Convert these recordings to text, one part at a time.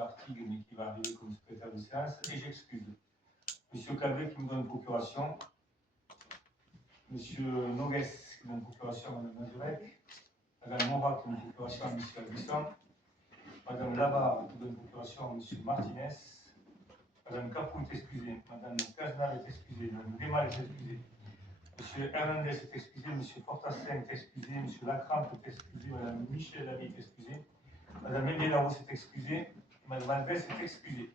Artigue, mais qui va arriver comme secrétaire de séance, et j'excuse. M. Cabret qui me donne procuration, M. Nogues qui me donne procuration à Mme Mazurek, Mme Morat qui me donne procuration à M. Albisson, Mme Labarre qui donne procuration à M. Martinez, Mme Capoue est excusée, Mme Cazenal est excusée, Mme Demal est excusée, M. Hernandez est excusé, M. Portassin est excusé, M. Lacrampe est excusé, Mme Michel Lamy est excusée, Mme Médélaros est excusée, et Mme Alves est excusée.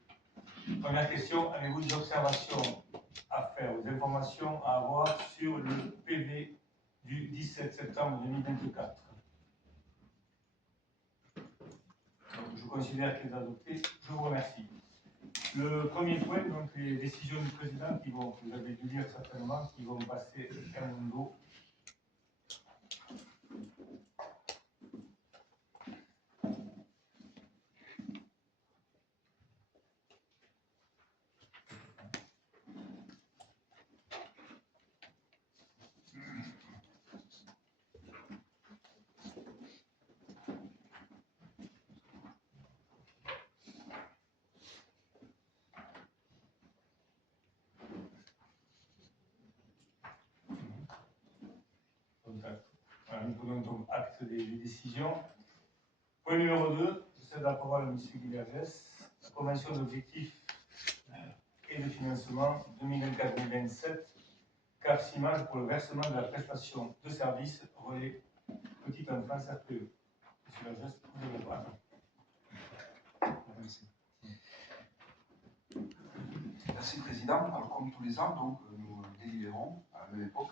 Première question, avez-vous des observations à faire, des informations à avoir sur le PV du 17 septembre 2024? Donc, je considère qu'il est adopté. Je vous remercie. Le premier point, donc les décisions du président qui vont, vous avez dû lire certainement, qui vont passer un mundo. Voilà, nous prenons donc acte des décisions. Point numéro 2, je cède la parole à M. Guilhergès. La convention d'objectifs et de financement 2024-2027, CAF Image pour le versement de la prestation de services relais petite enfance RPE. M. Guilhergès, vous avez la parole. Merci Président. Alors comme tous les ans, donc, nous délibérons à la même époque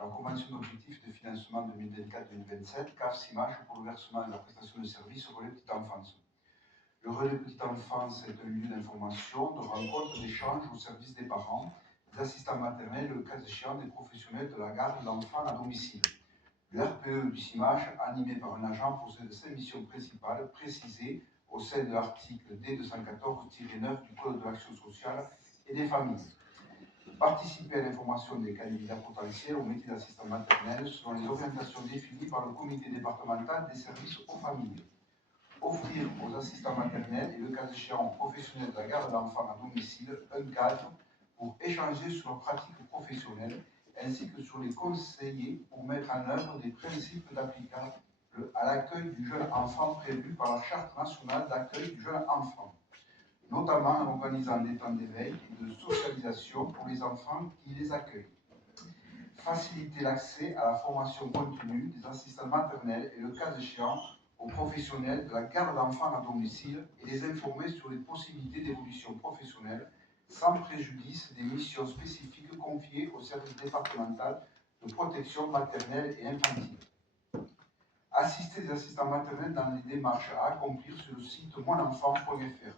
la convention d'objectifs de financement 2024-2027, CAF Image pour le versement de la prestation de services relais petite enfance. Le relais petite enfance est un lieu d'information, de rencontre, d'échange au service des parents, des assistants maternels, le cas échéant des professionnels de la garde d'enfants à domicile. Le RPE du CIMAGE, animé par un agent, possède 5 missions principales précisées au sein de l'article D214-9 du Code de l'action sociale et des familles. Participer à l'information des candidats potentiels au métier d'assistant maternel selon les orientations définies par le comité départemental des services aux familles. Offrir aux assistants maternels et le cas échéant aux professionnels de la garde d'enfants à domicile un cadre pour échanger sur leurs pratiques professionnelles ainsi que sur les conseillers pour mettre en œuvre des principes applicables à l'accueil du jeune enfant prévus par la Charte nationale d'accueil du jeune enfant, notamment en organisant des temps d'éveil et de socialisation pour les enfants qui les accueillent. Faciliter l'accès à la formation continue des assistants maternels et le cas échéant aux professionnels de la garde d'enfants à domicile et les informer sur les possibilités d'évolution professionnelle sans préjudice des missions spécifiques confiées au service départemental de protection maternelle et infantile. Assister les assistants maternels dans les démarches à accomplir sur le site monenfant.fr.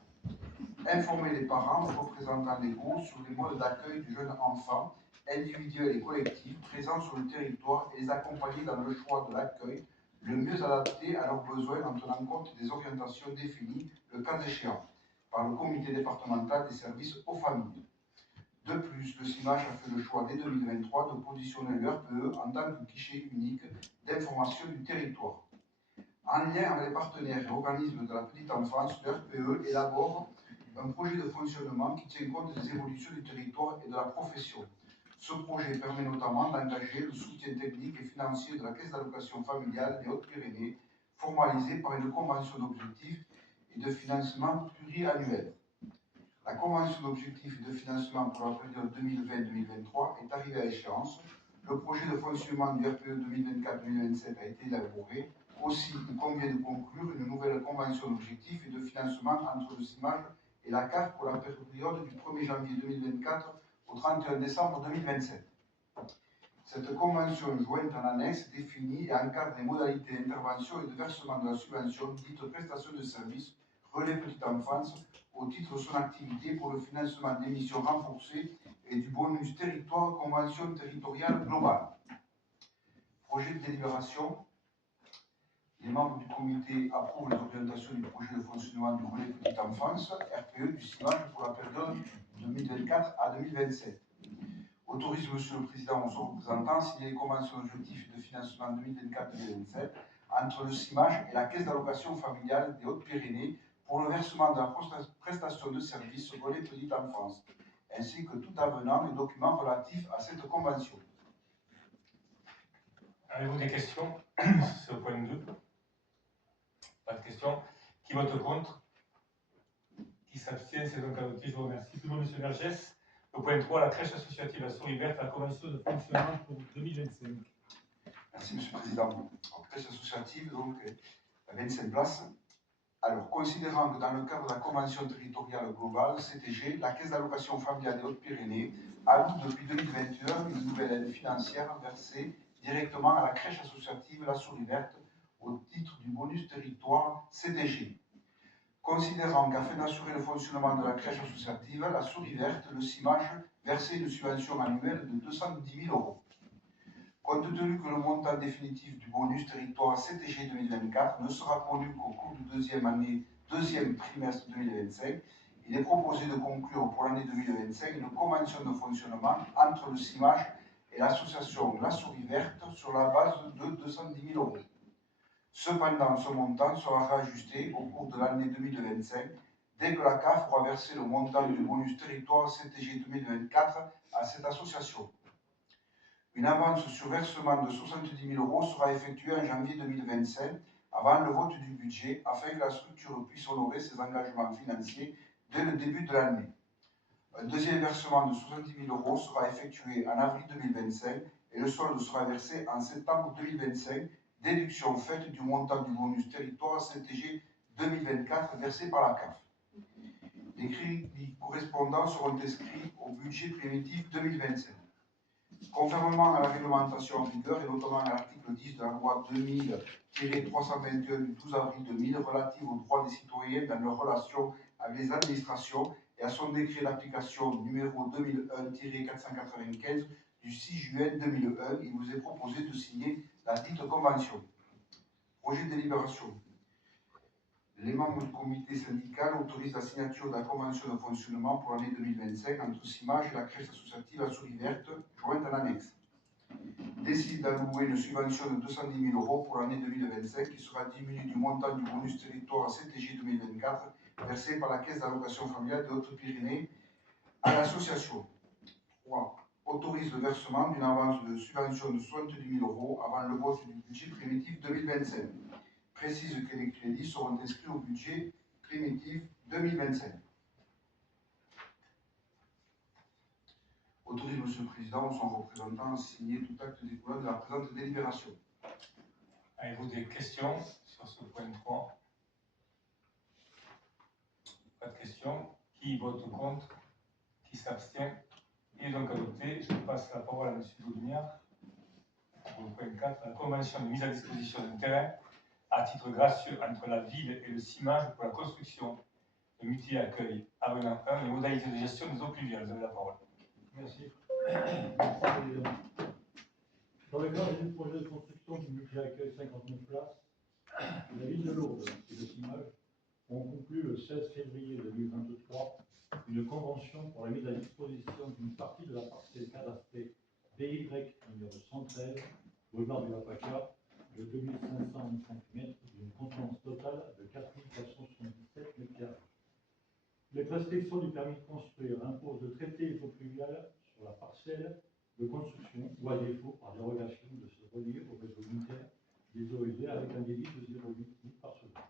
Informer les parents et représentants légaux sur les modes d'accueil du jeune enfant, individuels et collectifs, présents sur le territoire et les accompagner dans le choix de l'accueil le mieux adapté à leurs besoins en tenant compte des orientations définies, le cas échéant, par le comité départemental des services aux familles. De plus, le CIMAGE a fait le choix dès 2023 de positionner le RPE en tant que guichet unique d'information du territoire. En lien avec les partenaires et organismes de la petite enfance, le RPE élabore un projet de fonctionnement qui tient compte des évolutions du territoire et de la profession. Ce projet permet notamment d'engager le soutien technique et financier de la Caisse d'allocation familiale des Hautes-Pyrénées, formalisée par une convention d'objectifs et de financement pluriannuelle. La convention d'objectifs et de financement pour la période 2020-2023 est arrivée à échéance. Le projet de fonctionnement du RPE 2024-2027 a été élaboré. Aussi, il convient de conclure une nouvelle convention d'objectifs et de financement entre le CIMAGE et la CAF pour la période du 1er janvier 2024 au 31 décembre 2027. Cette convention jointe en annexe définit et encadre les modalités d'intervention et de versement de la subvention dite prestation de services relais petite enfance au titre de son activité pour le financement des missions renforcées et du bonus territoire convention territoriale globale. Projet de délibération. Les membres du comité approuvent les orientations du projet de fonctionnement du relais petite enfance, RPE du CIMAGE pour la période 2024 à 2027. Autorise Monsieur le Président ou son représentant à signer les conventions d'objectifs de financement 2024-2027 entre le CIMAGE et la Caisse d'allocation familiale des Hautes-Pyrénées pour le versement de la prestation de services volet petite enfance, ainsi que tout avenant et document relatif à cette convention. Avez-vous des questions sur le point 2? Pas de questions. Qui vote contre? Qui s'abstient? C'est donc adopté. Je vous remercie. Tout le monde, M. Vergès. Le point 3, la crèche associative à Souris Verte, la convention de fonctionnement pour 2025. Merci, M. le Président. En crèche associative, donc, 25 places. Alors, considérant que dans le cadre de la Convention territoriale globale, CTG, la Caisse d'allocation familiale des Hautes-Pyrénées alloue depuis 2021 une nouvelle aide financière versée directement à la crèche associative La Souris Verte au titre du bonus territoire CTG. Considérant qu'afin d'assurer le fonctionnement de la crèche associative, La Souris Verte, le CIMAGE, versait une subvention annuelle de 210 000 €. Compte tenu que le montant définitif du bonus territoire CTG 2024 ne sera connu qu'au cours du deuxième trimestre 2025, il est proposé de conclure pour l'année 2025 une convention de fonctionnement entre le CIMAGE et l'association La Souris Verte sur la base de 210 000 €. Cependant, ce montant sera réajusté au cours de l'année 2025 dès que la CAF aura versé le montant du bonus territoire CTG 2024 à cette association. Une avance sur versement de 70 000 € sera effectuée en janvier 2025 avant le vote du budget afin que la structure puisse honorer ses engagements financiers dès le début de l'année. Un deuxième versement de 70 000 € sera effectué en avril 2025 et le solde sera versé en septembre 2025, déduction faite du montant du bonus territoire CTG 2024 versé par la CAF. Les crédits correspondants seront inscrits au budget primitif 2025. Conformément à la réglementation en vigueur et notamment à l'article 10 de la loi 2000-321 du 12 avril 2000 relative aux droits des citoyens dans leurs relations avec les administrations et à son décret d'application numéro 2001-495 du 6 juin 2001, il vous est proposé de signer la dite convention. Projet de délibération. Les membres du comité syndical autorisent la signature de la convention de fonctionnement pour l'année 2025 entre CIMAGE et la crèche associative La Souris Verte, jointe en annexe. Décide d'allouer une subvention de 210 000 € pour l'année 2025 qui sera diminuée du montant du bonus territoire CTG 2024 versé par la Caisse d'allocation familiale des Hautes-Pyrénées à l'association. 3. Autorise le versement d'une avance de subvention de 70 000 € avant le vote du budget primitif 2025. Précise que les crédits seront inscrits au budget primitif 2025. Autorise M. le Président ou son représentant à signer tout acte découlant de la présente délibération. Avez-vous des questions sur ce point 3? Pas de questions. Qui vote contre? Qui s'abstient? Il est donc adopté. Je passe la parole à M. Baudougnard pour le point 4, la convention de mise à disposition d'un terrain à titre gracieux entre la ville et le CIMAGE pour la construction de multi-accueil avenant 1 et modalités de gestion des eaux pluviales. Vous avez la parole. Merci. Merci, Président. Dans le cadre du projet de construction du multi-accueil 59 places, la ville de Lourdes et le CIMAGE ont conclu le 16 février 2023 une convention pour la mise à disposition d'une partie de la parcelle cadastrée BY numéro 113, boulevard du Lapaca, de 2525 mètres d'une contenance totale de 4477 mètres carrés. Les prescriptions du permis de construire imposent de traiter les eaux pluviales sur la parcelle de construction ou à défaut, par dérogation, de se relier au réseau unitaire des eaux usées avec un débit de 0,8 litres par seconde.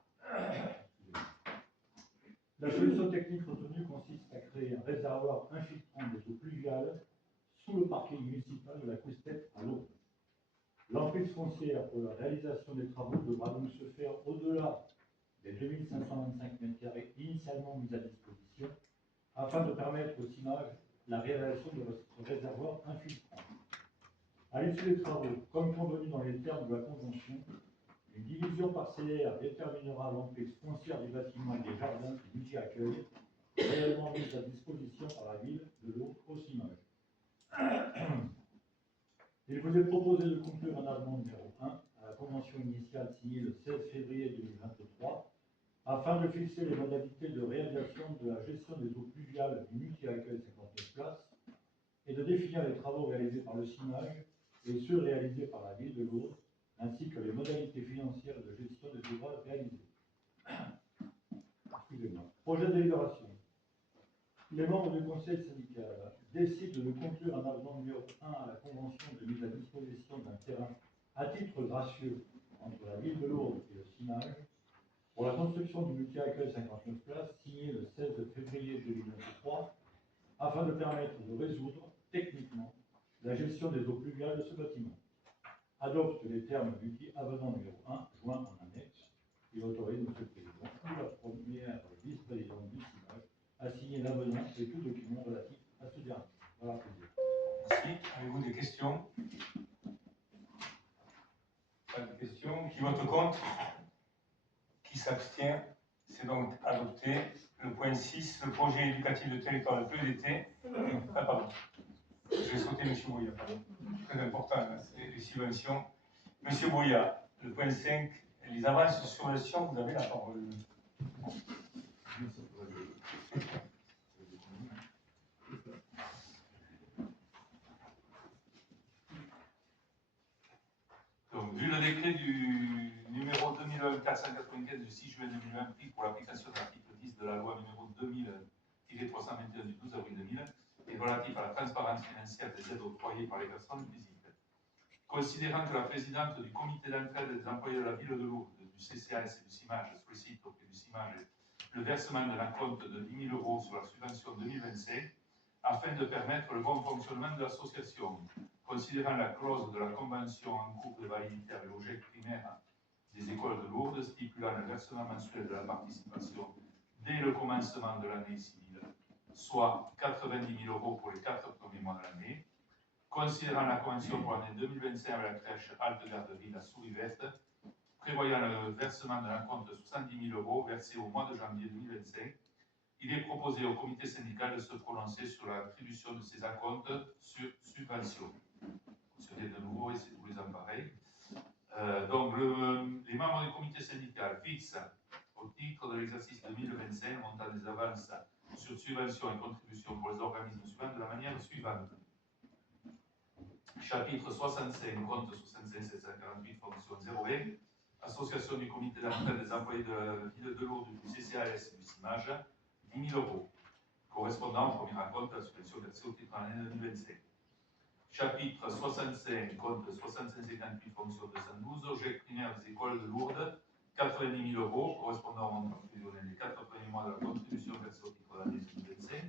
La solution technique retenue consiste à créer un réservoir infiltrant des eaux pluviales sous le parking municipal de la Coustette à Lourdes. L'emprise foncière pour la réalisation des travaux devra donc se faire au-delà des 2525 m² initialement mis à disposition, afin de permettre au CIMAGE la réalisation de ce réservoir infiltrant. À l'issue des travaux, comme convenu dans les termes de la Convention, une division parcellaire déterminera l'emprise foncière du bâtiment et des jardins du multi-accueil, réellement mis à disposition par la ville de Lourdes au CIMAGE. Il vous est proposé de conclure un avenant numéro 1 à la convention initiale signée le 16 février 2023 afin de fixer les modalités de réalisation de la gestion des eaux pluviales du multi-accueil 59 places et de définir les travaux réalisés par le CIMAGE et ceux réalisés par la ville de Lourdes, ainsi que les modalités financières de gestion des ouvrages réalisés. Excusez-moi. Projet de délibération. Les membres du conseil syndical décident de conclure un avenant numéro 1 à la convention de mise à disposition d'un terrain à titre gracieux entre la ville de Lourdes et le CIMAGE pour la construction du multi-accueil 59 places signé le 16 février 2023 afin de permettre de résoudre techniquement la gestion des eaux pluviales de ce bâtiment. Adopte les termes du dit avenant numéro 1 joint en annexe et autorise M. le Président ou la première vice-présidente du CIMAGE à signer l'avenant et tout document relatif à ce dernier. Voilà, président. Merci. Avez-vous des questions? Pas de questions. Qui vote contre? Qui s'abstient? C'est donc adopté. Le point 6, le projet éducatif de territoire de PEDT. Ah, pardon. Je vais sauter M. Bouya, pardon. Très important, là, c'est les subventions. M. Bouya, le point 5, les avances sur le subvention, vous avez la parole. Donc, vu le décret du numéro 2001-495 du 6 juin 2020 pris pour l'application de l'article 10 de la loi numéro 2000-321 du 12 avril 2000 et relatif à la transparence financière des aides octroyées par les personnes physiques. Considérant que la présidente du comité d'entraide des employés de la ville de Lourdes, du CCAS et du CIMAGE sollicite auprès du CIMAGE le versement d'un acompte de 10 000 € sur la subvention 2025 afin de permettre le bon fonctionnement de l'association, considérant la clause de la convention en cours de validité avec l'objet primaire des écoles de Lourdes stipulant le versement mensuel de la participation dès le commencement de l'année civile, soit 90 000 € pour les 4 premiers mois de l'année, considérant la convention pour l'année 2025 avec la crèche Halte Garderie La Souris Verte, prévoyant le versement d'un acompte de 70 000 € versé au mois de janvier 2025, il est proposé au comité syndical de se prononcer sur l'attribution de ces acomptes sur subvention. C'est de nouveau et c'est tous les ans pareil. Donc, les membres du comité syndical fixent au titre de l'exercice 2025 le montant des avances sur subvention et contribution pour les organismes suivants de la manière suivante. Chapitre 65, compte 65 748, fonction 020, association du comité d'entraide des employés de la ville de Lourdes, du CCAS et du CIMAGE, 10 000 €, correspondant au premier acompte à la subvention versée au titre de l'année 2025. Chapitre 65, compte 6558, fonction 212, objet primaire des écoles de Lourdes, 90 000 €, correspondant au montant prévisionnel des 4 premiers mois de la contribution versée au titre de l'année 2025.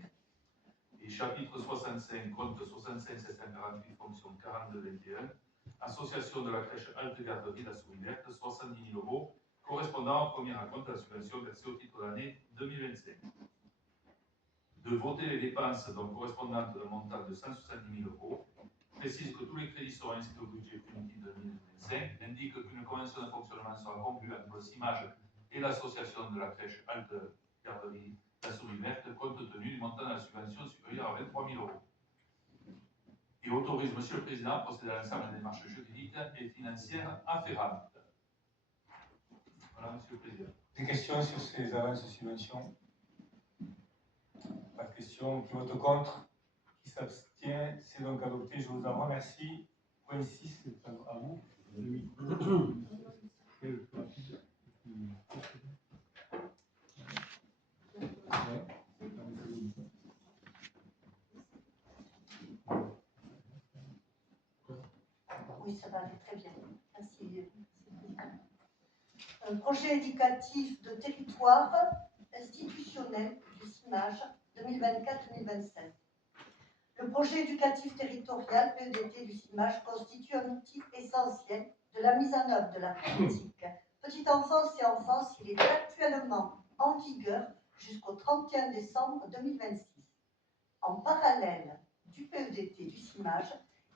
Et chapitre 65, compte 65 748, fonction 4221, association de la crèche Halte Garderie La Souris Verte, 70 000 €, correspondant au premier acompte à la subvention versée au titre de l'année 2025. De voter les dépenses donc correspondantes d'un montant de 170 000 €, précise que tous les crédits seront inscrits au budget punitif de 2025, indique qu'une convention de fonctionnement sera conclue entre le CIMAGE et l'association de la crèche Halte Garderie La Souris Verte, compte tenu du montant de la subvention supérieur à 23 000 €. Et autorise M. le Président à procéder à l'ensemble des démarches juridiques et financières afférentes. Voilà, M. le Président. Des questions sur ces avances de subvention? Pas de questions. Qui vote contre? Qui s'abstient? C'est donc adopté. Je vous en remercie. Point 6, c'est à vous. Oui, ça va aller très bien. Merci. Un projet éducatif de territoire institutionnel du CIMAGE 2024-2027. Le projet éducatif territorial PEDT du CIMAGE constitue un outil essentiel de la mise en œuvre de la politique petite enfance et enfance. Il est actuellement en vigueur jusqu'au 31 décembre 2026. En parallèle du PEDT du CIMAGE,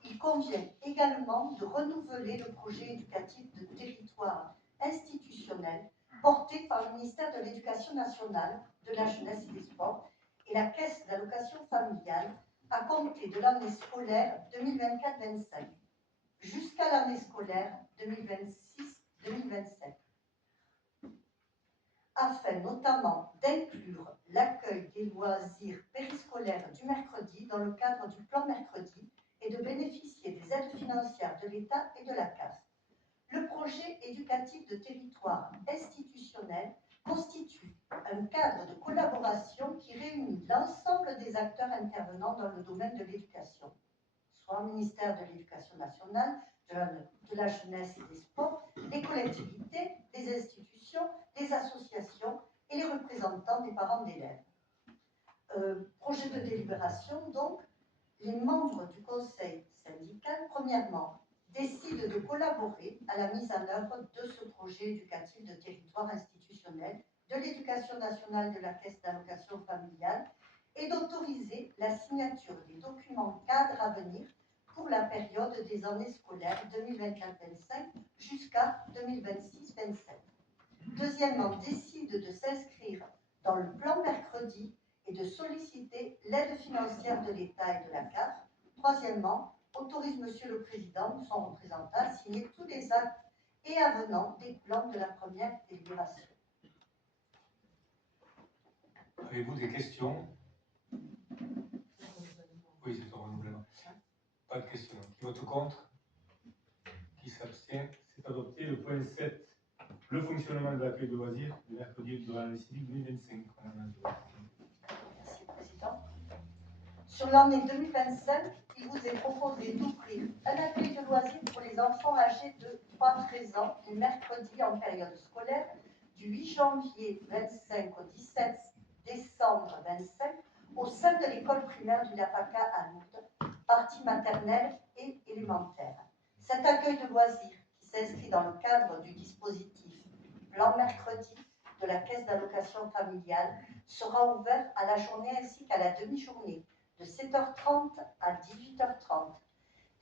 il convient également de renouveler le projet éducatif de territoire institutionnel porté par le ministère de l'Éducation nationale, de la jeunesse et des sports et la Caisse d'allocation familiale à compter de l'année scolaire 2024-25 jusqu'à l'année scolaire 2026-2027, afin notamment d'inclure l'accueil des loisirs périscolaires du mercredi dans le cadre du plan mercredi et de bénéficier des aides financières de l'État et de la CAF. Le projet éducatif de territoire institutionnel constitue un cadre cadre de collaboration qui réunit l'ensemble des acteurs intervenant dans le domaine de l'éducation, soit ministère de l'Éducation nationale, de la jeunesse et des sports, les collectivités, les institutions, les associations et les représentants des parents d'élèves. Projet de délibération, donc, les membres du conseil syndical, premièrement, décident de collaborer à la mise en œuvre de ce projet éducatif de territoire institutionnel de l'éducation nationale de la Caisse d'allocation familiale et d'autoriser la signature des documents cadres à venir pour la période des années scolaires 2024-25 jusqu'à 2026-27. Deuxièmement, décide de s'inscrire dans le plan mercredi et de solliciter l'aide financière de l'État et de la CAF. Troisièmement, autorise Monsieur le Président ou son représentant à signer tous les actes et avenants découlant de la première délibération. Avez-vous des questions? Oui, c'est un renouvellement. Pas de questions. Qui vote contre? Qui s'abstient? C'est adopté. Le point 7, le fonctionnement de l'accueil de loisirs, le mercredi durant l'année civique 2025. Merci, Président. Sur l'année 2025, il vous est proposé d'ouvrir un accueil de loisirs pour les enfants âgés de 3-13 ans les mercredis en période scolaire du 8 janvier 25 au 17 décembre 25 au sein de l'école primaire du Lapaka à Lourdes, partie maternelle et élémentaire. Cet accueil de loisirs, qui s'inscrit dans le cadre du dispositif Plan Mercredi de la Caisse d'allocation familiale, sera ouvert à la journée ainsi qu'à la demi-journée, de 7h30 à 18h30.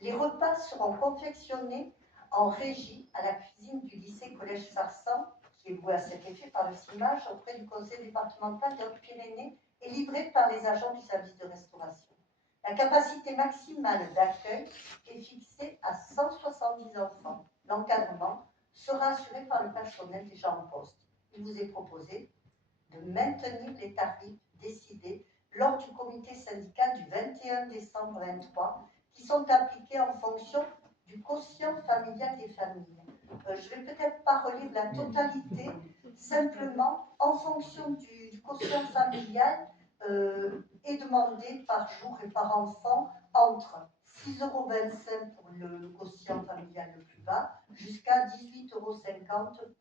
Les repas seront confectionnés en régie à la cuisine du lycée Collège Sarsan, qui est voué à cet effet par le CIMAGE auprès du conseil départemental des Hautes-Pyrénées et livrés par les agents du service de restauration. La capacité maximale d'accueil est fixée à 170 enfants. L'encadrement sera assuré par le personnel déjà en poste. Il vous est proposé de maintenir les tarifs décidés lors du comité syndical du 21 décembre 23, qui sont appliqués en fonction du quotient familial des familles. Je ne vais peut-être pas relire la totalité, simplement, en fonction du quotient familial, est demandé par jour et par enfant entre 6,25 € pour le quotient familial le plus bas, jusqu'à 18,50 €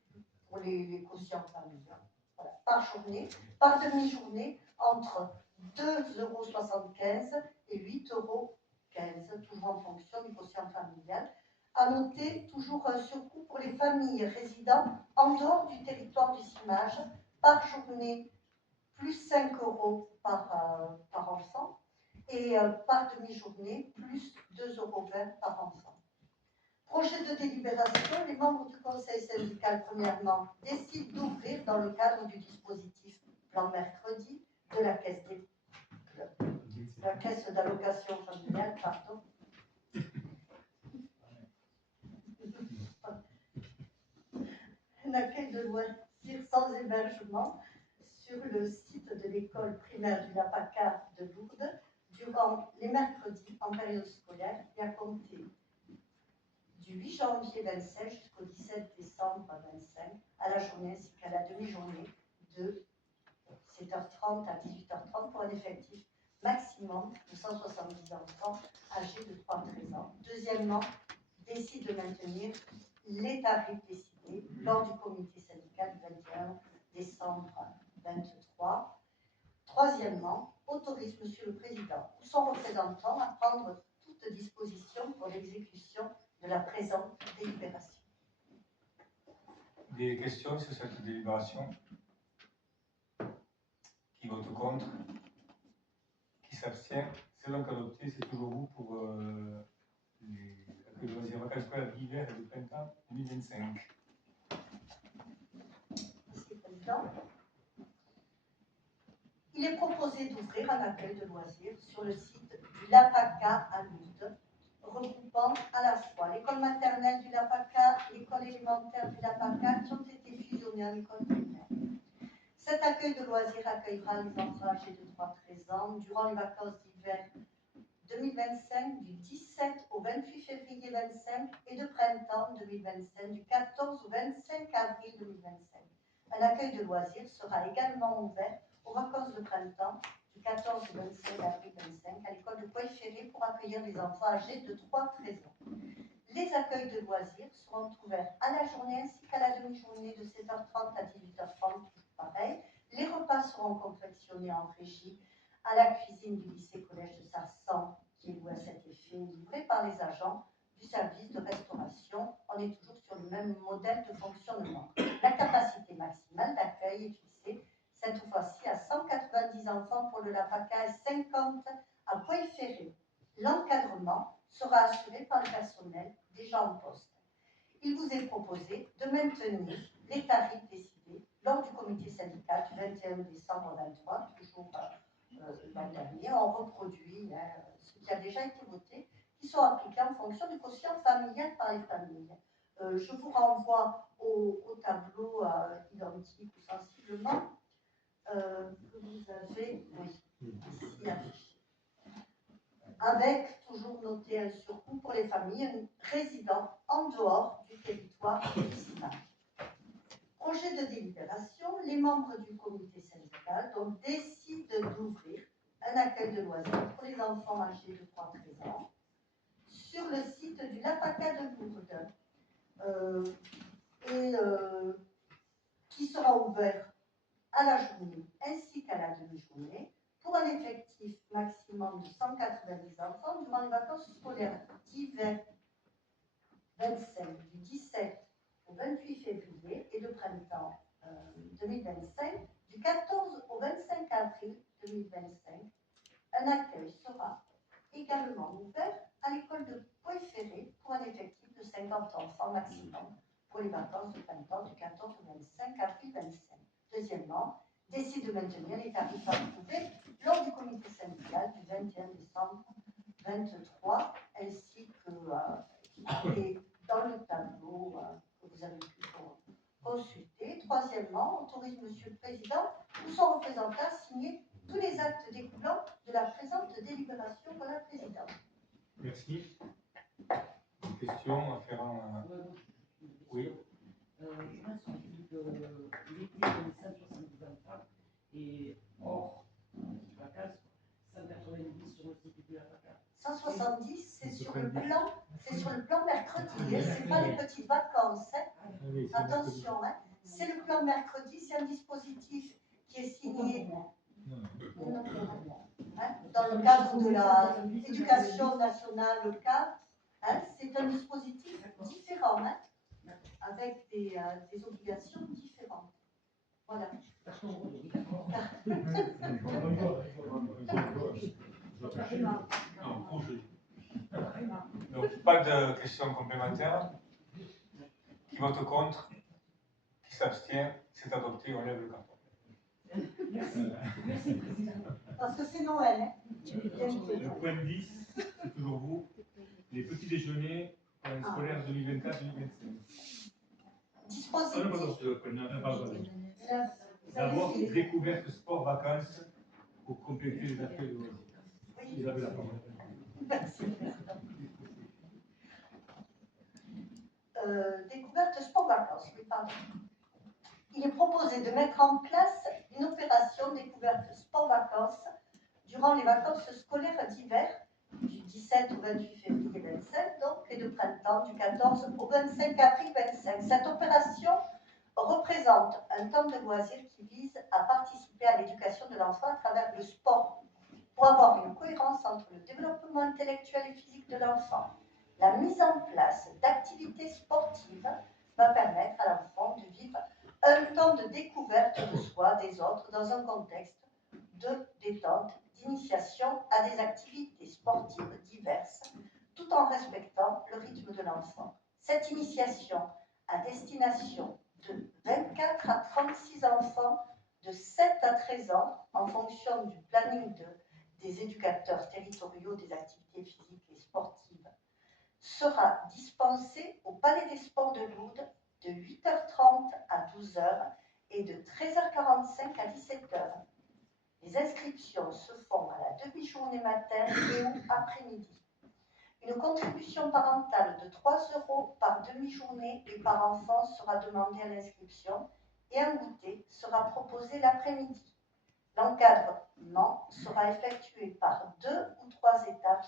pour les quotients familiaux. Voilà. Par journée, par demi-journée, entre 2,75 € et 8,15 €, toujours en fonction du quotient familial. À noter toujours un surcoût pour les familles résidant en dehors du territoire du CIMAGE, par journée, plus 5 € par enfant, et par demi-journée, plus 2,20 € par enfant. Projet de délibération, les membres du conseil syndical, premièrement, décident d'ouvrir dans le cadre du dispositif Plan Mercredi de la caisse d'allocation familiale, pardon. Un accueil de loisirs sans hébergement sur le site de l'école primaire du Lapaka de Lourdes durant les mercredis en période scolaire et à compter du 8 janvier 25 jusqu'au 17 décembre 25 à la journée ainsi qu'à la demi-journée de 7h30 à 18h30 pour un effectif maximum de 170 enfants âgés de 3-13 ans. Deuxièmement, décide de maintenir les tarifs décidés lors du comité syndical du 21 décembre 23. Troisièmement, autorise Monsieur le Président ou son représentant à prendre toute disposition pour l'exécution de la présente délibération. Des questions sur cette délibération? Qui vote contre? Qui s'abstient? C'est donc adopté. C'est toujours vous pour les vacances scolaires d'hiver et de printemps 2025. Monsieur le Président, il est proposé d'ouvrir un accueil de loisirs sur le site du Lapaka à Lourdes, regroupant à la fois l'école maternelle du Lapaka et l'école élémentaire du Lapaka qui ont été fusionnés en école primaire. Cet accueil de loisirs accueillera les enfants âgés de 3-13 ans durant les vacances d'hiver 2025 du 17 au 28 février 2025 et de printemps 2025 du 14 au 25 avril 2025. Un accueil de loisirs sera également ouvert aux vacances de printemps du 14 au 25 avril 2025 à l'école de Poix-Ferré pour accueillir les enfants âgés de 3 à 13 ans. Les accueils de loisirs seront ouverts à la journée ainsi qu'à la demi-journée de 7h30 à 18h30, toujours pareil. Les repas seront confectionnés en régie à la cuisine du lycée-collège de Sarsan, qui est loué à cet effet, livré par les agents du service de restauration. On est toujours sur le même modèle de fonctionnement. La capacité maximale d'accueil est fixée cette fois-ci à 190 enfants pour le LAPACA et 50 à Poix-Ferré. L'encadrement sera assuré par le personnel déjà en poste. Il vous est proposé de maintenir les tarifs décidés lors du comité syndical du 21 décembre 2023, toujours l'an dernier. On reproduit ce qui a déjà été voté, qui sont appliqués en fonction du quotient familial par les familles. Je vous renvoie au tableau identique ou sensiblement que vous avez ici affiché. Avec, toujours noté un surcoût pour les familles résidant en dehors du territoire du CIMAC. Projet de délibération, les membres du comité syndical donc, décident d'ouvrir un accueil de loisirs pour les enfants âgés de 3 à 13 ans sur le site du LAPACA de Lourdes qui sera ouvert à la journée ainsi qu'à la demi-journée pour un effectif maximum de 190 enfants durant les vacances scolaires d'hiver 25 du 17 au 28 février et de printemps 2025 du 14 au 25 avril 2025. Un accueil sera également ouvert à l'école de Poix-Ferré pour un effectif de 50 enfants maximum pour les vacances de printemps du 14 au 25 avril 2025. Deuxièmement, décide de maintenir les tarifs approuvés lors du comité syndical du 21 décembre 2023, ainsi que qui est dans le tableau que vous avez pu consulter. Troisièmement, autorise Monsieur le Président ou son représentant à signer tous les actes découlant de la présente délibération par la Présidente. Merci. Une question afférent à... Oui. Moi, sur l'équipe l'été 573 et hors vacances, 190 sur le site de la vacances. 170, c'est sur le plan mercredi, c'est pas les petites vacances. Attention, c'est le plan mercredi, c'est un dispositif qui est signé dans le cadre de l'éducation nationale cadre. C'est un dispositif différent, avec des obligations différentes. Voilà. Non, projet. Donc, pas de questions complémentaires. Qui vote contre? Qui s'abstient? C'est adopté, on lève le carton. Merci, Président. Parce que c'est Noël. Le point 10, c'est toujours vous. Les petits déjeuners pour l'année scolaire 2024-2025. Dispositif. D'abord, découverte sport vacances pour compléter les accueils de loisirs. Oui. Vous avez la parole. Merci. Découverte sport vacances, oui, pardon. Il est proposé de mettre en place une opération découverte sport vacances durant les vacances scolaires d'hiver du 17 au 28 février 25, donc, et de printemps du 14 au 25 avril 25. Cette opération représente un temps de loisir qui vise à participer à l'éducation de l'enfant à travers le sport, pour avoir une cohérence entre le développement intellectuel et physique de l'enfant. La mise en place d'activités sportives va permettre à l'enfant de vivre un temps de découverte de soi, des autres, dans un contexte de détente, d'initiation à des activités sportives diverses, tout en respectant le rythme de l'enfant. Cette initiation à destination de 24 à 36 enfants de 7 à 13 ans, en fonction du planning des éducateurs territoriaux des activités physiques et sportives, sera dispensée au Palais des Sports de Lourdes de 8h30 à 12h et de 13h45 à 17h. Les inscriptions se font à la demi-journée matin et ou après-midi. Une contribution parentale de 3 € par demi-journée et par enfant sera demandée à l'inscription et un goûter sera proposé l'après-midi. L'encadrement sera effectué par 2 ou 3 étapes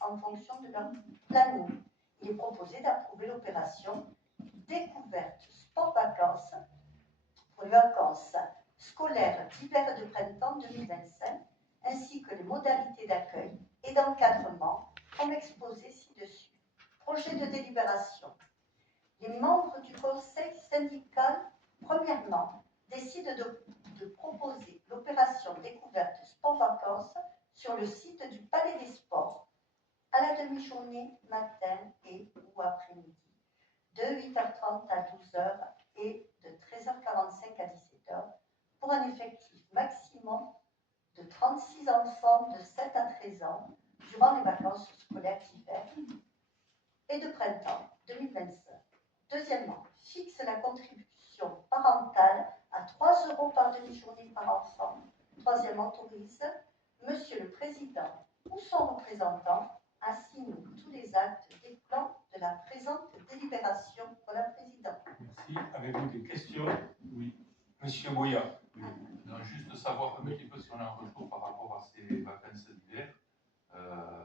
en fonction de leur planning. Il est proposé d'approuver l'opération découverte sport-vacances pour les vacances scolaires d'hiver et de printemps 2025, ainsi que les modalités d'accueil et d'encadrement comme exposé ci-dessus. Projet de délibération. Les membres du conseil syndical, premièrement, décident de proposer l'opération découverte sport-vacances sur le site du Palais des Sports à la demi-journée, matin et ou après-midi, de 8h30 à 12h et de 13h45 à 17h, pour un effectif maximum de 36 enfants de 7 à 13 ans durant les vacances scolaires d'hiver et de printemps 2025. Deuxièmement, fixe la contribution parentale à 3 € par demi-journée par enfant. Troisièmement, autorise Monsieur le Président ou son représentant à signer tous les actes et plans de la présente délibération. Voilà, Président. Merci. Avez-vous des questions? Oui. Monsieur Boya. Non, juste savoir un petit peu si on a un retour par rapport à ces vacances d'hiver,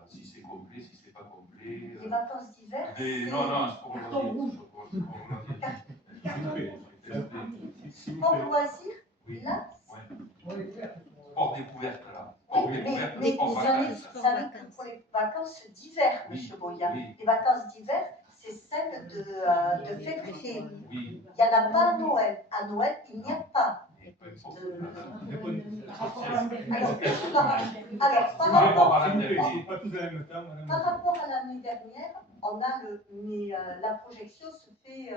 si c'est complet, si c'est pas complet. Les vacances d'hiver. Non, non, c'est pour le Carton loisir. Sport loisir, Oui. là. Sport découverte, là. Oui, Sport découverte, mais sport vous vacances. savez que pour les vacances d'hiver, Oui, Monsieur Boya, oui. les vacances d'hiver, c'est celles de février. Oui. Il n'y en a pas à Noël. À Noël, il n'y a pas. Alors, par rapport à l'année dernière, on a la projection se fait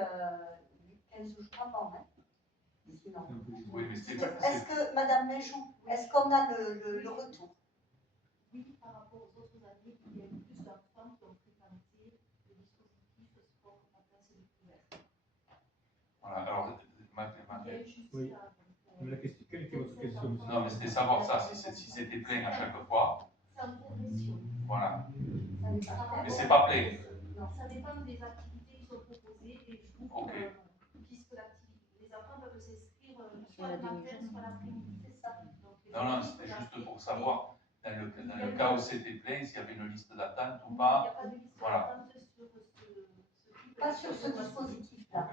15 jours avant. Hein. Sinon. Oui, mais c'est Est-ce que, Madame Méjou, est-ce qu'on a le retour? Oui, par rapport aux autres années, il y a eu plus d'enfants qui ont fréquenté le dispositif sport vacances découvertes. Voilà, alors, Oui. Mais la question, quelle était votre question, monsieur? non, mais c'était savoir ça, si c'était plein à chaque fois. C'est en progression. Voilà. Ça n'est pas Mais c'est pas plein. Non, ça dépend des activités qui sont proposées et je trouve Ok. puisque les enfants peuvent s'inscrire soit le matin, soit l'après-midi, c'est ça. Donc, Non, c'était juste pour savoir, dans le cas où c'était plein, s'il y avait une liste d'attente ou il n'y pas. a pas de liste Voilà. d'attente sur ce type Pas sur ce dispositif-là.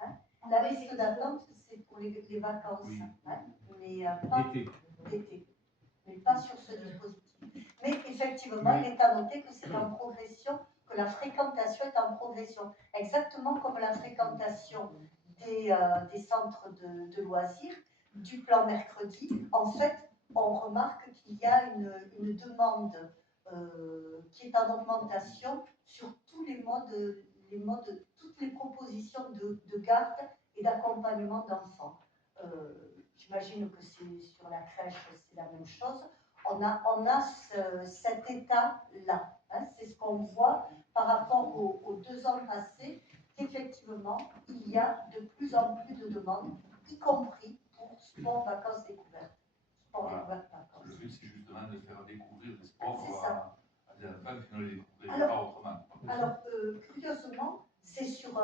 Hein? La liste d'attente, c'est pour les vacances, Oui. hein? Mais pas l'été. Mais pas sur ce dispositif. Mais effectivement, il est à noter que c'est en progression, que la fréquentation est en progression. Exactement comme la fréquentation des centres de loisirs, du plan mercredi. En fait, on remarque qu'il y a une demande qui est en augmentation sur tous les modes, toutes les propositions de garde et d'accompagnement d'enfants. J'imagine que c'est sur la crèche, c'est la même chose. On a cet état-là. Hein, c'est ce qu'on voit par rapport aux 2 ans passés, qu'effectivement, il y a de plus en plus de demandes, y compris pour sport, vacances, découvertes. Sport, Voilà. découvertes, vacances. Le but, c'est justement de faire découvrir des sports C'est ça. à des enfants qui ne les découvriraient pas autrement. Alors, curieusement, c'est sur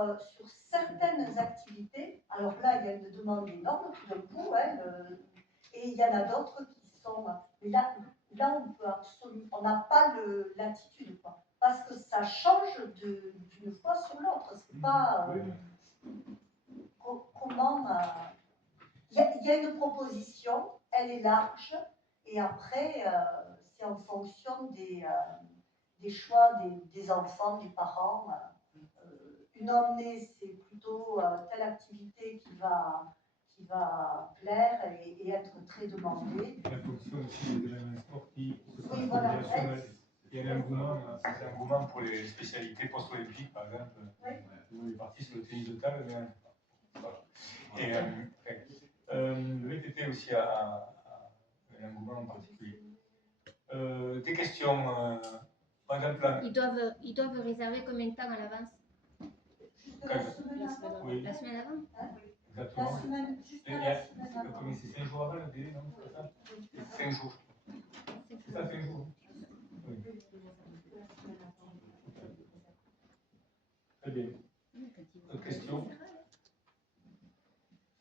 certaines activités. Alors là, il y a une demande énorme tout d'un coup, hein, et il y en a d'autres qui sont. Mais là on peut absolument, on n'a pas l'attitude, quoi, parce que ça change d'une fois sur l'autre. C'est pas comment. Il y a une proposition, elle est large, et après, c'est en fonction des choix des enfants, des parents. Une emmenée, c'est plutôt telle activité qui va plaire et être très demandée. La fonction aussi des événements sportifs, Oui, voilà. il y a un engouement pour les spécialités post-olympiques, par exemple. Oui. Où il est parti sur le tennis de table. Et le VTT aussi a un engouement en particulier. Des questions, Madame Plan? Ils doivent réserver combien de temps à l'avance? Jusque la semaine avant. Oui. La semaine avant? Exactement. La semaine, jusqu'à la semaine avant. Combien c'est 5 jours avant le délai, non? C'est ça? 5 jours. C'est ça, 5 jours. Oui. Très bien. Autre question?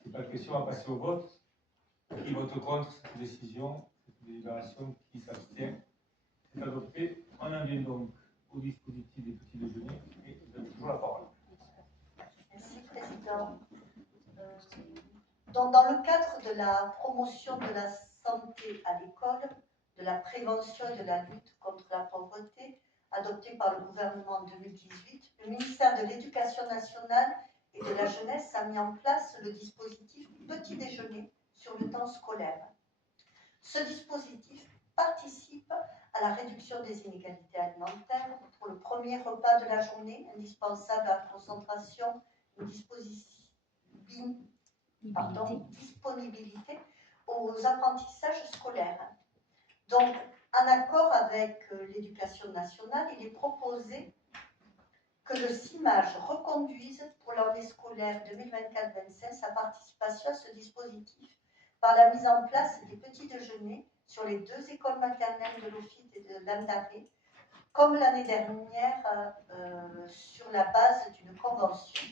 C'est pas de question. commission va passer au vote. Qui vote contre cette décision, cette délibération, qui s'abstient? C'est adopté. On en vient donc au dispositif des petits déjeuners. Et vous avez toujours la parole. Merci, Président. Donc, dans le cadre de la promotion de la santé à l'école, de la prévention et de la lutte contre la pauvreté, adoptée par le gouvernement en 2018, le ministère de l'Éducation nationale et de la jeunesse a mis en place le dispositif Petit déjeuner sur le temps scolaire. Ce dispositif participe à la réduction des inégalités alimentaires pour le premier repas de la journée, indispensable à la concentration, une disponibilité aux apprentissages scolaires. Donc, en accord avec l'Éducation nationale, il est proposé que le CIMAGE reconduise pour l'année scolaire 2024-25 sa participation à ce dispositif par la mise en place des petits déjeuners sur les 2 écoles maternelles de Lofite et de Landaré, comme l'année dernière sur la base d'une convention.